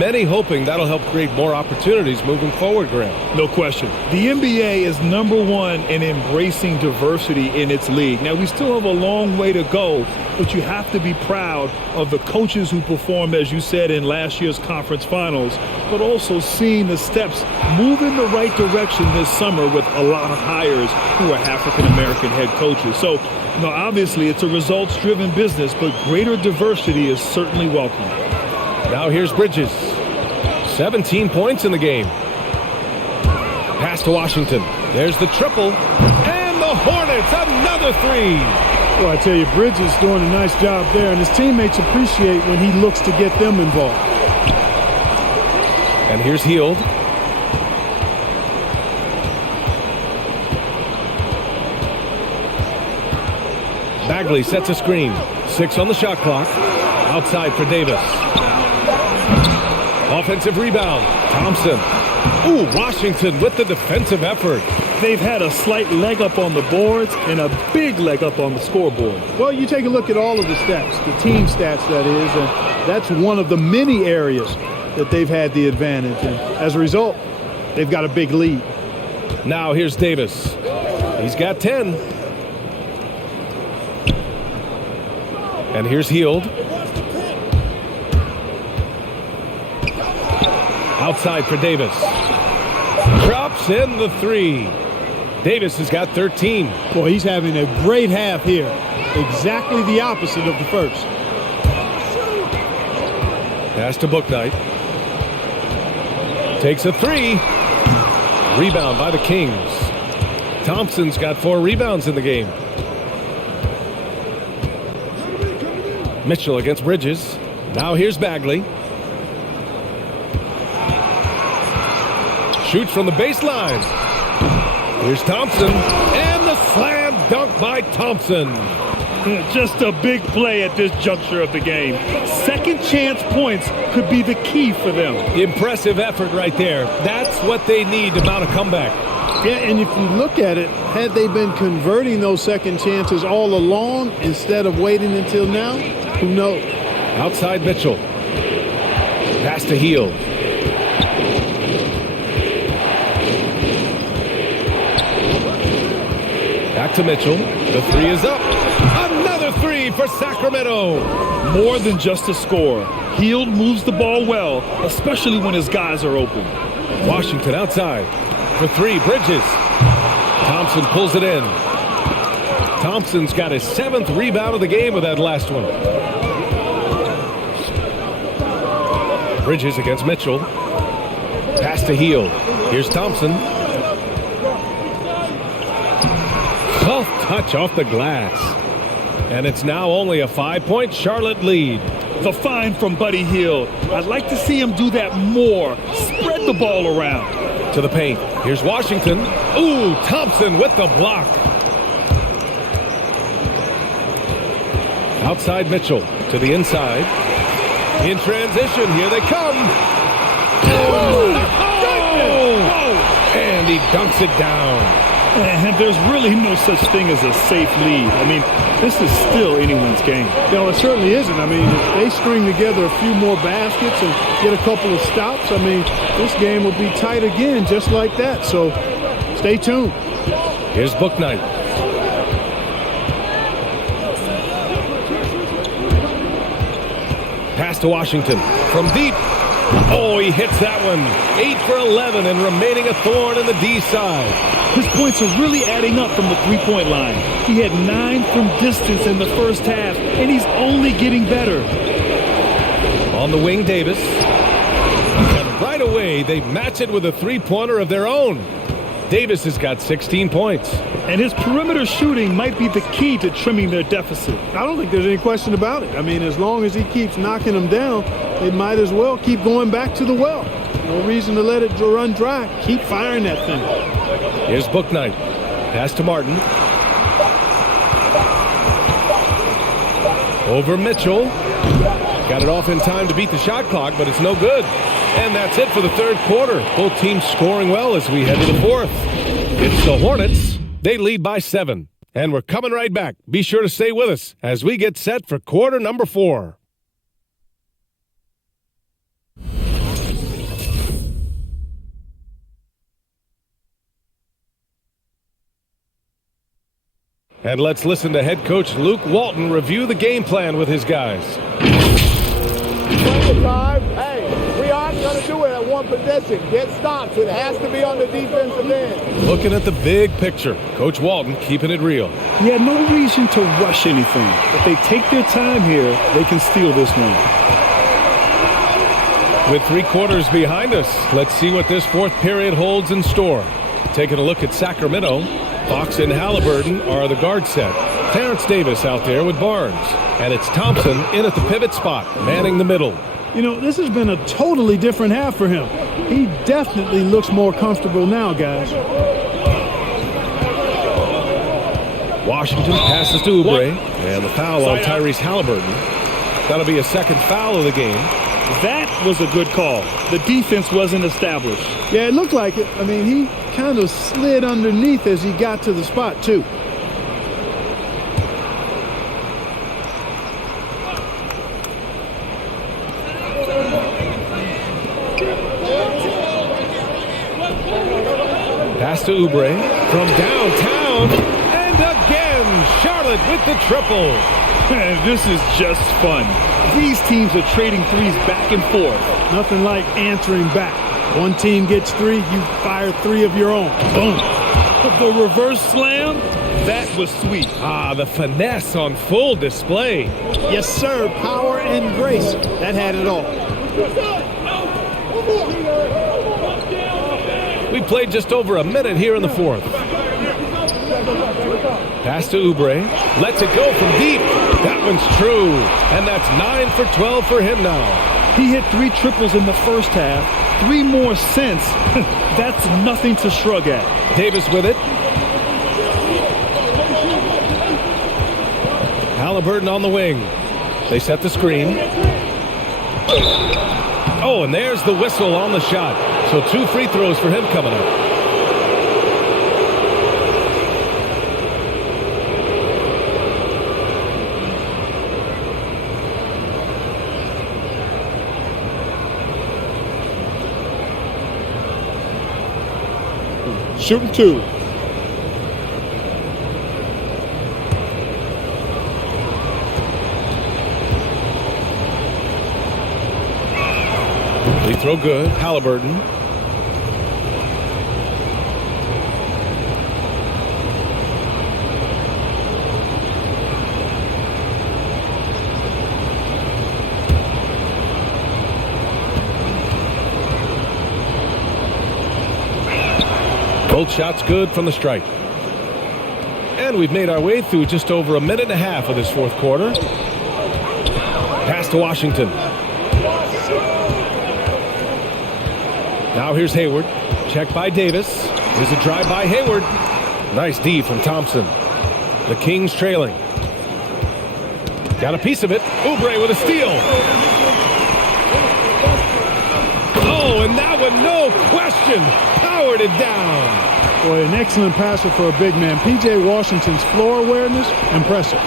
Many hoping that'll help create more opportunities moving forward, Graham. No question. The NBA is #1 in embracing diversity in its league. Now, we still have a long way to go, but you have to be proud of the coaches who performed, as you said, in last year's conference finals, but also seeing the steps move in the right direction this summer with a lot of hires who are African-American head coaches. So, obviously it's a results-driven business, but greater diversity is certainly welcome. Now here's Bridges. 17 points in the game. Pass to Washington. There's the triple. And the Hornets, another 3. Well, I tell you, Bridges doing a nice job there, and his teammates appreciate when he looks to get them involved. And here's Hield. Bagley sets a screen. 6 on the shot clock. Outside for Davis. Offensive rebound. Thompson. Ooh, Washington with the defensive effort. They've had a slight leg up on the boards and a big leg up on the scoreboard. Well, you take a look at all of the stats, the team stats that is, and that's one of the many areas that they've had the advantage. And as a result, they've got a big lead. Now here's Davis. He's got 10. And here's Hield. Outside for Davis. Drops in the 3. Davis has got 13. Boy, he's having a great half here. Exactly the opposite of the first. Pass to Bouknight. Takes a three. Rebound by the Kings. Thompson's got 4 rebounds in the game. Mitchell against Bridges. Now here's Bagley. Shoots from the baseline. Here's Thompson. And the slam dunk by Thompson. Just a big play at this juncture of the game. Second chance points could be the key for them. Impressive effort right there. That's what they need to mount a comeback. Yeah, and if you look at it, had they been converting those second chances all along instead of waiting until now, who knows? Outside Mitchell. Pass to Hield. Back to Mitchell. The three is up. Another three for Sacramento. More than just a score. Hield moves the ball well, especially when his guys are open. Washington outside. For three, Bridges. Thompson pulls it in. Thompson's got his 7th rebound of the game with that last one. Bridges against Mitchell. Pass to Hield. Here's Thompson. Soft touch off the glass. And it's now only a 5-point Charlotte lead. The find from Buddy Hield. I'd like to see him do that more. Spread the ball around. To the paint. Here's Washington. Ooh, Thompson with the block. Outside Mitchell to the inside. In transition, here they come. Oh! And he dunks it down. And there's really no such thing as a safe lead. I mean, this is still anyone's game. No, it certainly isn't. I mean, if they string together a few more baskets and get a couple of stops, I mean, this game will be tight again just like that. So stay tuned. Here's Bouknight. Pass to Washington from deep. Oh, he hits that one. 8 for 11 and remaining a thorn in the D side. His points are really adding up from the three-point line. He had 9 from distance in the first half, and he's only getting better. On the wing, Davis. And right away, they match it with a three-pointer of their own. Davis has got 16 points. And his perimeter shooting might be the key to trimming their deficit. I don't think there's any question about it. I mean, as long as he keeps knocking them down, they might as well keep going back to the well. No reason to let it run dry. Keep firing that thing. Here's Bouknight. Pass to Martin. Over Mitchell. Got it off in time to beat the shot clock, but it's no good. And that's it for the third quarter. Both teams scoring well as we head to the fourth. It's the Hornets. They lead by 7. And we're coming right back. Be sure to stay with us as we get set for quarter number 4. And let's listen to head coach Luke Walton review the game plan with his guys. Plenty of time. Hey, we aren't going to do it at one possession. Get stops. It has to be on the defensive end. Looking at the big picture, Coach Walton keeping it real. Yeah, no reason to rush anything. If they take their time here, they can steal this one. With 3 quarters behind us, let's see what this fourth period holds in store. Taking a look at Sacramento, Fox and Halliburton are the guard set. Terrence Davis out there with Barnes. And it's Thompson in at the pivot spot, manning the middle. You know, this has been a totally different half for him. He definitely looks more comfortable now, guys. Washington passes to Oubre. And the foul on Tyrese Halliburton. That'll be a second foul of the game. That was a good call. The defense wasn't established. Yeah, it looked like it. I mean, he kind of slid underneath as he got to the spot, too. Pass to Oubre from downtown. And again, Charlotte with the triple. Man, this is just fun. These teams are trading threes back and forth. Nothing like answering back. One team gets 3, you fire 3 of your own. Boom. The reverse slam, that was sweet. Ah, the finesse on full display. Yes, sir. Power and grace. That had it all. We played just over a minute here in the fourth. Pass to Oubre. Lets it go from deep. That one's true. And that's 9 for 12 for him now. He hit 3 triples in the first half. 3 more since. That's nothing to shrug at. Davis with it. Halliburton on the wing. They set the screen. Oh, and there's the whistle on the shot. So 2 free throws for him coming up. Shooting 2. Free throw good. Halliburton. Both shots good from the stripe. And we've made our way through just over a minute and a half of this fourth quarter. Pass to Washington. Now here's Hayward. Check by Davis. Here's a drive by Hayward. Nice D from Thompson. The Kings trailing. Got a piece of it. Oubre with a steal. Oh, and that one, no question, powered it down. Boy, an excellent passer for a big man. P.J. Washington's floor awareness, impressive.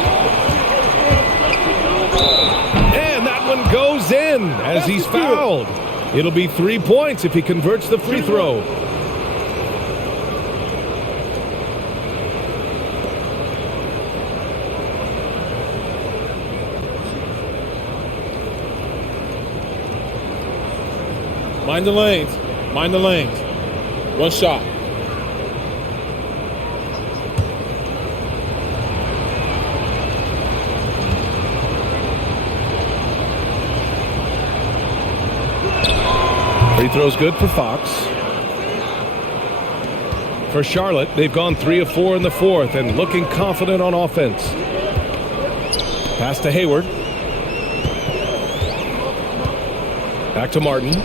And that one goes in as he's fouled. It'll be 3 points if he converts the free throw. Mind the lanes. Mind the lanes. One shot. Free throw's good for Fox. For Charlotte, they've gone 3 of 4 in the fourth and looking confident on offense. Pass to Hayward. Back to Martin.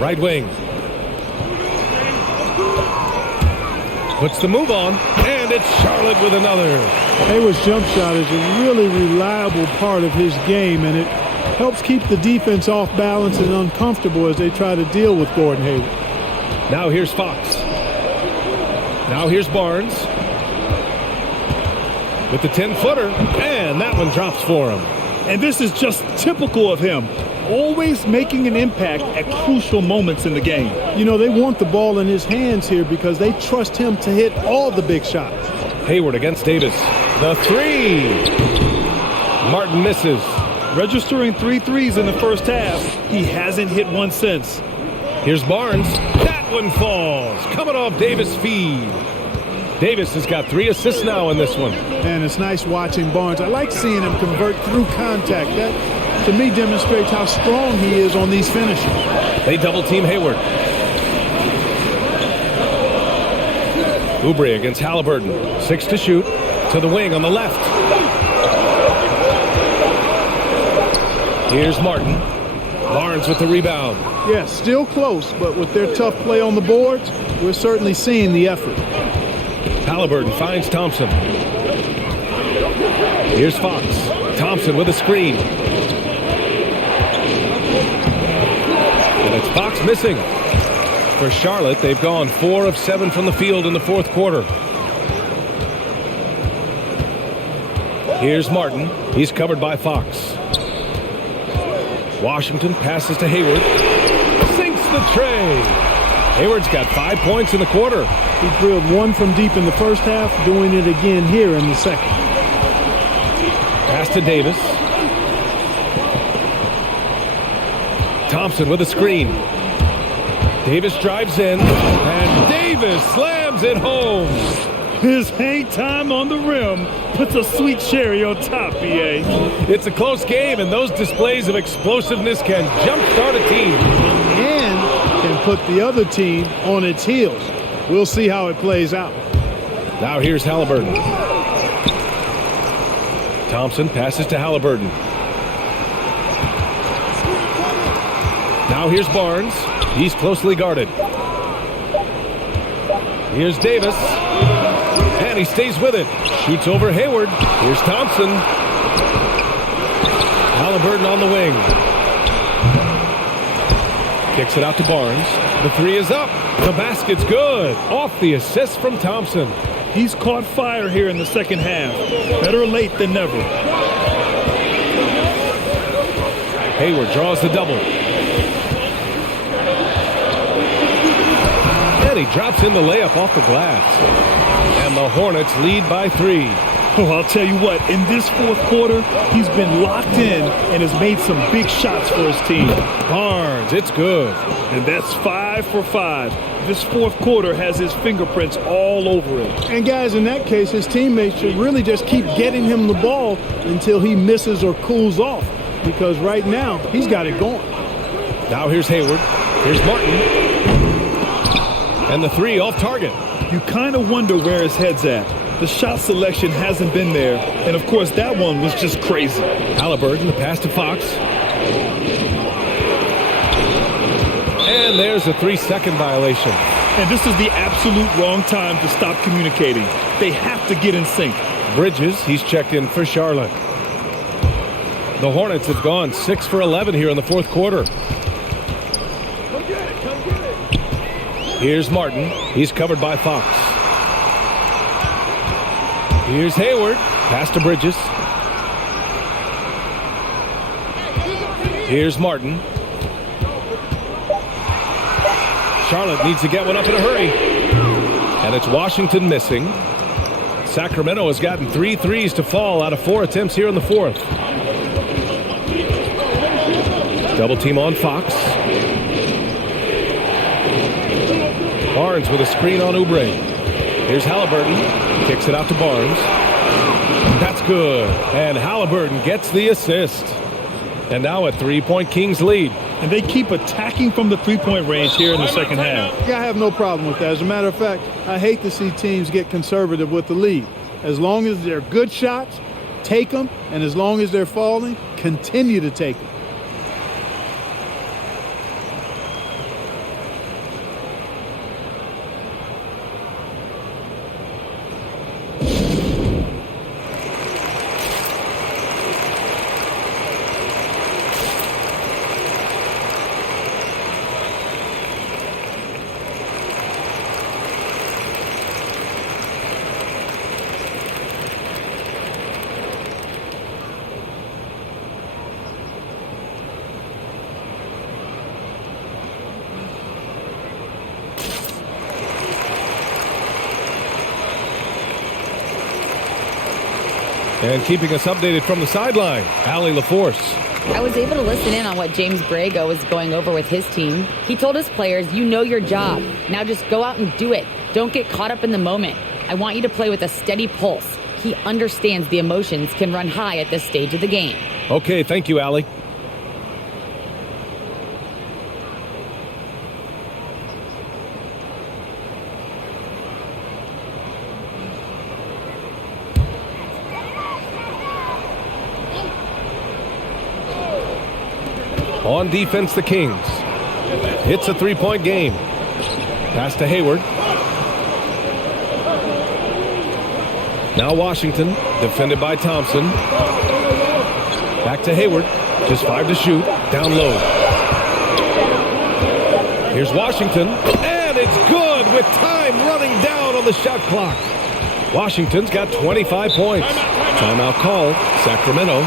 Right wing. Puts the move on, and it's Charlotte with another. Hayward's jump shot is a really reliable part of his game, and it helps keep the defense off balance and uncomfortable as they try to deal with Gordon Hayward. Now here's Fox. Now here's Barnes. With the 10-footer, and that one drops for him. And this is just typical of him. Always making an impact at crucial moments in the game. You know, they want the ball in his hands here because they trust him to hit all the big shots. Hayward against Davis. The 3. Martin misses. Registering 3 threes in the first half. He hasn't hit one since. Here's Barnes. That one falls. Coming off Davis' feed. Davis has got 3 assists now in this one. And it's nice watching Barnes. I like seeing him convert through contact. That, to me, demonstrates how strong he is on these finishes. They double-team Hayward. Oubre against Halliburton. 6 to shoot. To the wing on the left. Here's Martin. Barnes with the rebound. Yes, still close, but with their tough play on the boards, we're certainly seeing the effort. Halliburton finds Thompson. Here's Fox. Thompson with a screen. And it's Fox missing. For Charlotte, they've gone 4 of 7 from the field in the fourth quarter. Here's Martin. He's covered by Fox. Washington passes to Hayward. Sinks the tray. Hayward's got 5 points in the quarter. He drilled 1 from deep in the first half, doing it again here in the second. Pass to Davis. Thompson with a screen. Davis drives in, and Davis slams it home. His hang time on the rim puts a sweet cherry on top, BA. It's a close game, and those displays of explosiveness can jumpstart a team. And can put the other team on its heels. We'll see how it plays out. Now here's Halliburton. Thompson passes to Halliburton. Now here's Barnes. He's closely guarded. Here's Davis. And he stays with it. Shoots over Hayward. Here's Thompson. Halliburton on the wing. Kicks it out to Barnes. The three is up. The basket's good. Off the assist from Thompson. He's caught fire here in the second half. Better late than never. Hayward draws the double. And he drops in the layup off the glass. And the Hornets lead by 3. Oh, I'll tell you what, in this fourth quarter, he's been locked in and has made some big shots for his team. Barnes, it's good. And that's 5 for 5. This fourth quarter has his fingerprints all over it. And guys, in that case, his teammates should really just keep getting him the ball until he misses or cools off. Because right now, he's got it going. Now here's Hayward. Here's Martin. And the three off target. You kind of wonder where his head's at. The shot selection hasn't been there. And, of course, that one was just crazy. Halliburton, the pass to Fox. And there's a 3-second violation. And this is the absolute wrong time to stop communicating. They have to get in sync. Bridges, he's checked in for Charlotte. The Hornets have gone 6 for 11 here in the fourth quarter. Here's Martin. He's covered by Fox. Here's Hayward. Pass to Bridges. Here's Martin. Charlotte needs to get one up in a hurry. And it's Washington missing. Sacramento has gotten 3 threes to fall out of 4 attempts here in the fourth. Double team on Fox. Barnes with a screen on Oubre. Here's Halliburton. Kicks it out to Barnes. That's good. And Halliburton gets the assist. And now a 3-point Kings lead. And they keep attacking from the three-point range here in the second half. Yeah, I have no problem with that. As a matter of fact, I hate to see teams get conservative with the lead. As long as they're good shots, take them. And as long as they're falling, continue to take them. And keeping us updated from the sideline, Allie LaForce. I was able to listen in on what James Borrego was going over with his team. He told his players, you know your job. Now just go out and do it. Don't get caught up in the moment. I want you to play with a steady pulse. He understands the emotions can run high at this stage of the game. Okay, thank you, Allie. On defense, the Kings. It's a 3-point game. Pass to Hayward. Now Washington, defended by Thompson. Back to Hayward. Just 5 to shoot. Down low. Here's Washington. And it's good with time running down on the shot clock. Washington's got 25 points. Timeout call, Sacramento.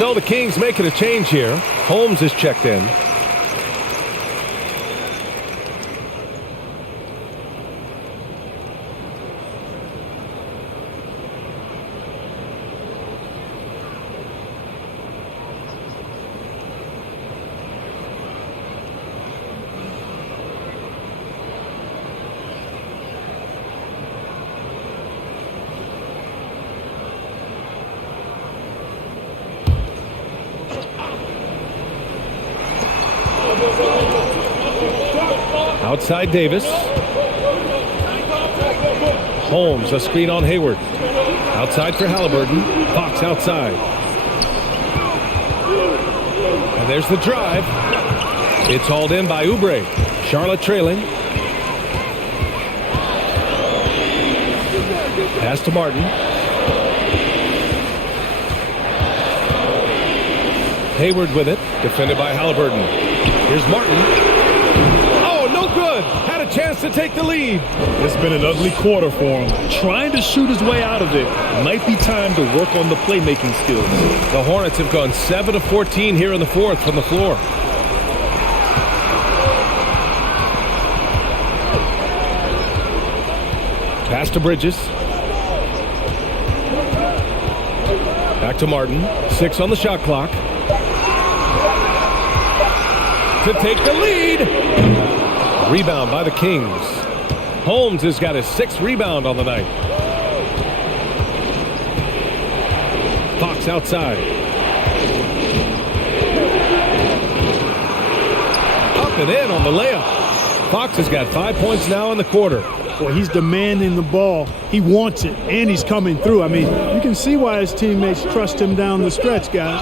So the Kings making a change here. Holmes is checked in. Outside Davis. Holmes, a screen on Hayward. Outside for Halliburton. Fox outside. And there's the drive. It's hauled in by Oubre. Charlotte trailing. Pass to Martin. Hayward with it. Defended by Halliburton. Here's Martin. Good. Had a chance to take the lead. It's been an ugly quarter for him. Trying to shoot his way out of it. Might be time to work on the playmaking skills. The Hornets have gone 7 of 14 here in the fourth from the floor. Pass to Bridges. Back to Martin. 6 on the shot clock. To take the lead. Rebound by the Kings. Holmes has got his 6th rebound on the night. Fox outside. Up and in on the layup. Fox has got 5 points now in the quarter. Well, he's demanding the ball. He wants it, and he's coming through. I mean, you can see why his teammates trust him down the stretch, guys.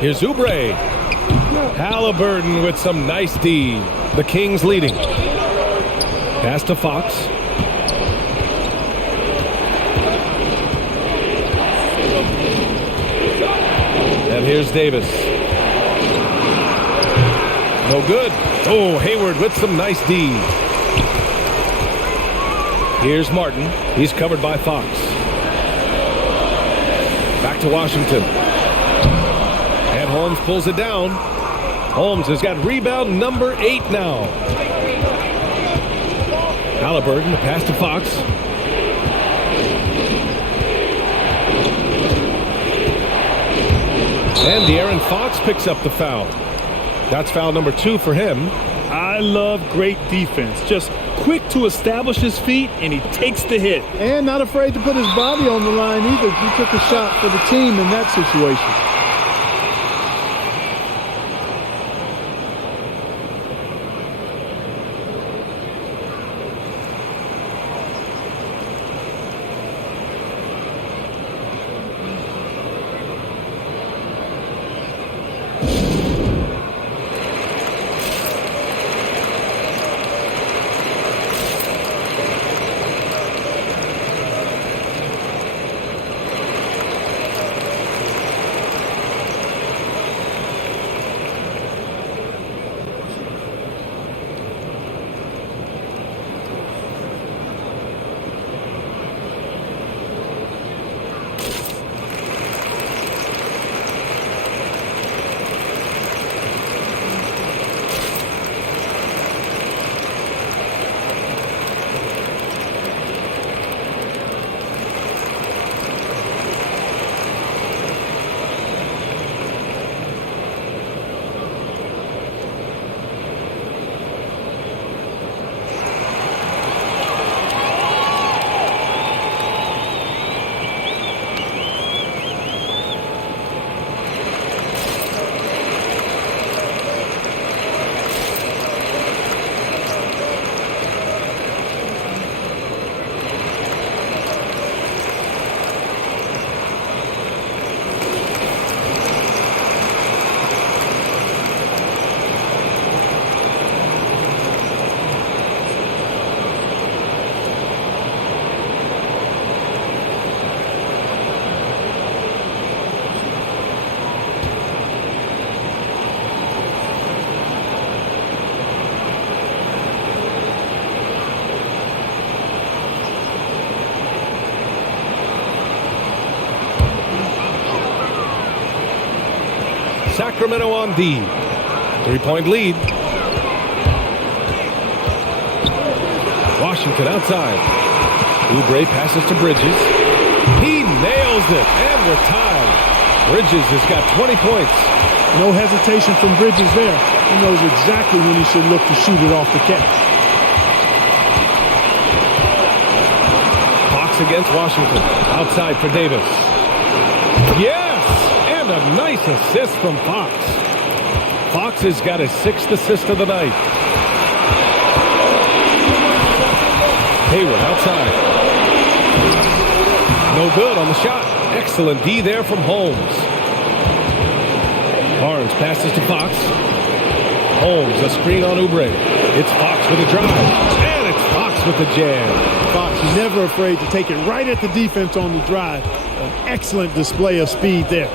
Here's Oubre. Halliburton with some nice D. The Kings leading. Pass to Fox. And here's Davis. No good. Oh, Hayward with some nice D. Here's Martin. He's covered by Fox. Back to Washington. And Holmes pulls it down. Holmes has got rebound number 8 now. Halliburton, the pass to Fox. And De'Aaron Fox picks up the foul. That's foul number 2 for him. I love great defense. Just quick to establish his feet, and he takes the hit. And not afraid to put his body on the line either. He took a shot for the team in that situation. Sacramento on D. 3-point lead. Washington outside. Oubre passes to Bridges. He nails it, and we're tied. Bridges has got 20 points. No hesitation from Bridges there. He knows exactly when he should look to shoot it off the catch. Fox against Washington. Outside for Davis. Yes! And a nice assist from Fox. Fox has got his 6th assist of the night. Hayward outside. No good on the shot. Excellent D there from Holmes. Barnes passes to Fox. Holmes, a screen on Oubre. It's Fox with a drive. And it's Fox with the jam. Fox never afraid to take it right at the defense on the drive. An excellent display of speed there.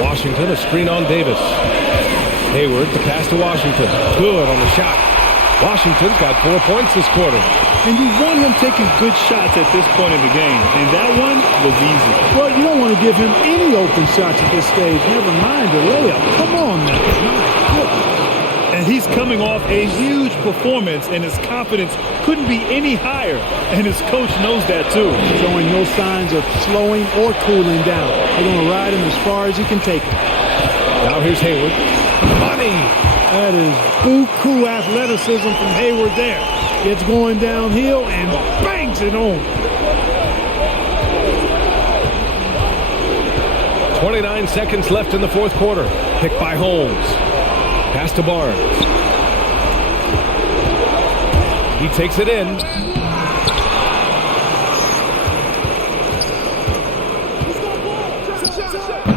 Washington, a screen on Davis. Hayward, the pass to Washington. Good on the shot. Washington's got 4 points this quarter. And you want him taking good shots at this point in the game. And that one was easy. Well, you don't want to give him any open shots at this stage. Never mind the layup. Come on now. And he's coming off a huge performance, and his confidence couldn't be any higher. And his coach knows that, too. Showing no signs of slowing or cooling down. They're going to ride him as far as he can take it. Now here's Hayward. Money! That is buku athleticism from Hayward there. Gets going downhill and bangs it home. 29 seconds left in the fourth quarter. Picked by Holmes. Pass to Barnes. He takes it in.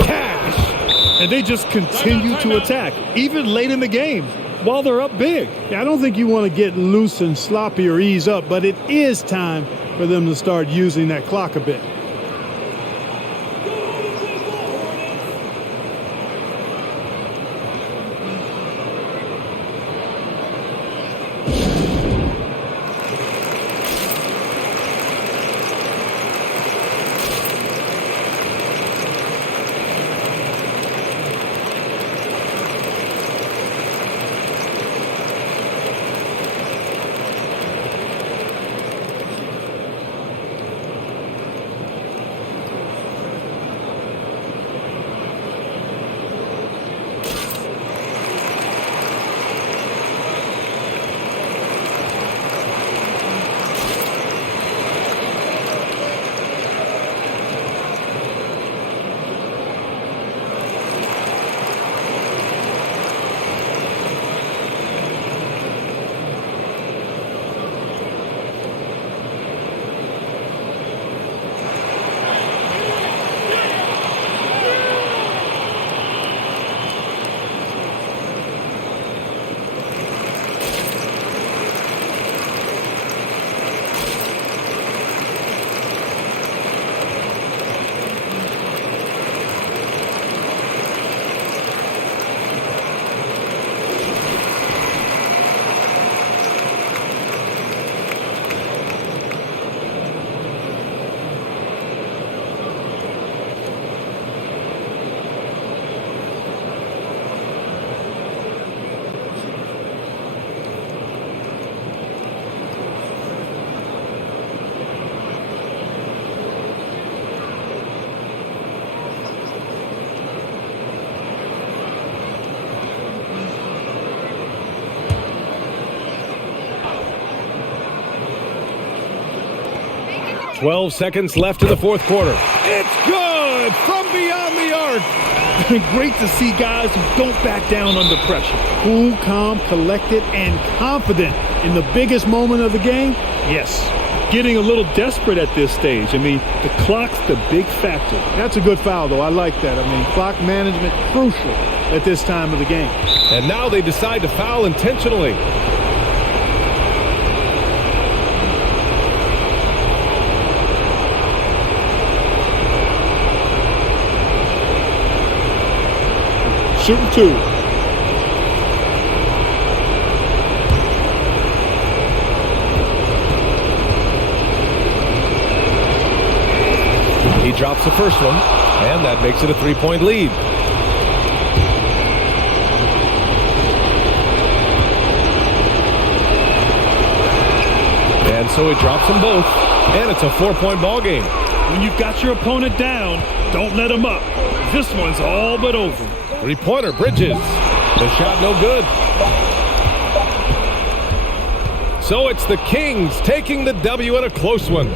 Cash! And they just continue to attack, even late in the game, while they're up big. Yeah, I don't think you want to get loose and sloppy or ease up, but it is time for them to start using that clock a bit. .12 seconds left in the fourth quarter. It's good from beyond the arc. Great to see guys who don't back down under pressure. Cool, calm, collected, and confident in the biggest moment of the game. Yes. Getting a little desperate at this stage. I mean, the clock's the big factor. That's a good foul, though. I like that. I mean, clock management crucial at this time of the game. And now they decide to foul intentionally. Shooting two. He drops the first one, and that makes it a 3-point lead. so he drops them both, and it's a 4-point ball game. When you've got your opponent down, don't let him up. This one's all but over. 3-pointer, Bridges. The shot no good. So it's the Kings taking the W in a close one.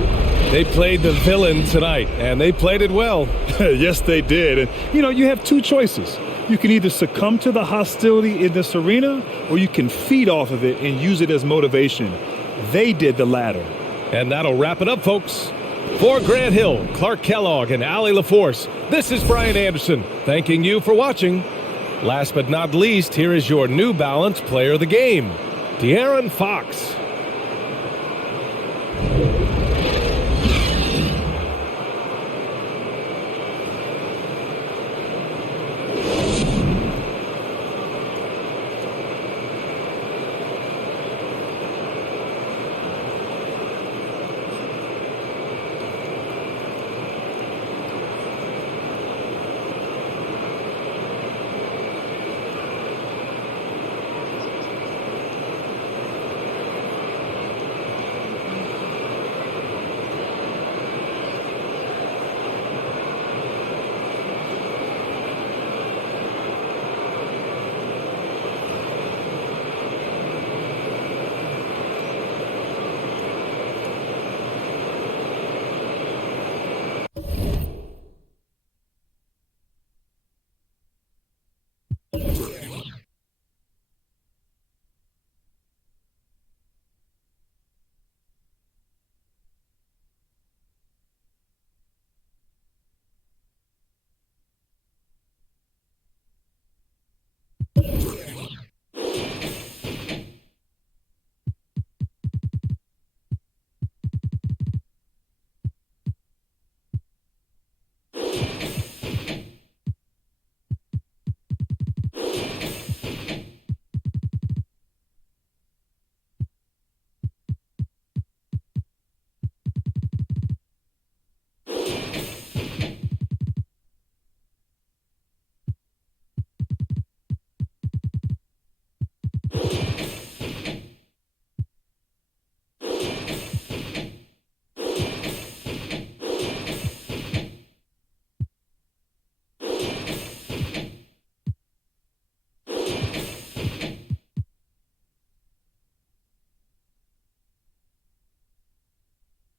They played the villain tonight, and they played it well. Yes, they did. And, you have two choices. You can either succumb to the hostility in this arena, or you can feed off of it and use it as motivation. They did the latter. And that'll wrap it up, folks. For Grant Hill, Clark Kellogg, and Allie LaForce, this is Brian Anderson, thanking you for watching. Last but not least, here is your New Balance Player of the Game, De'Aaron Fox.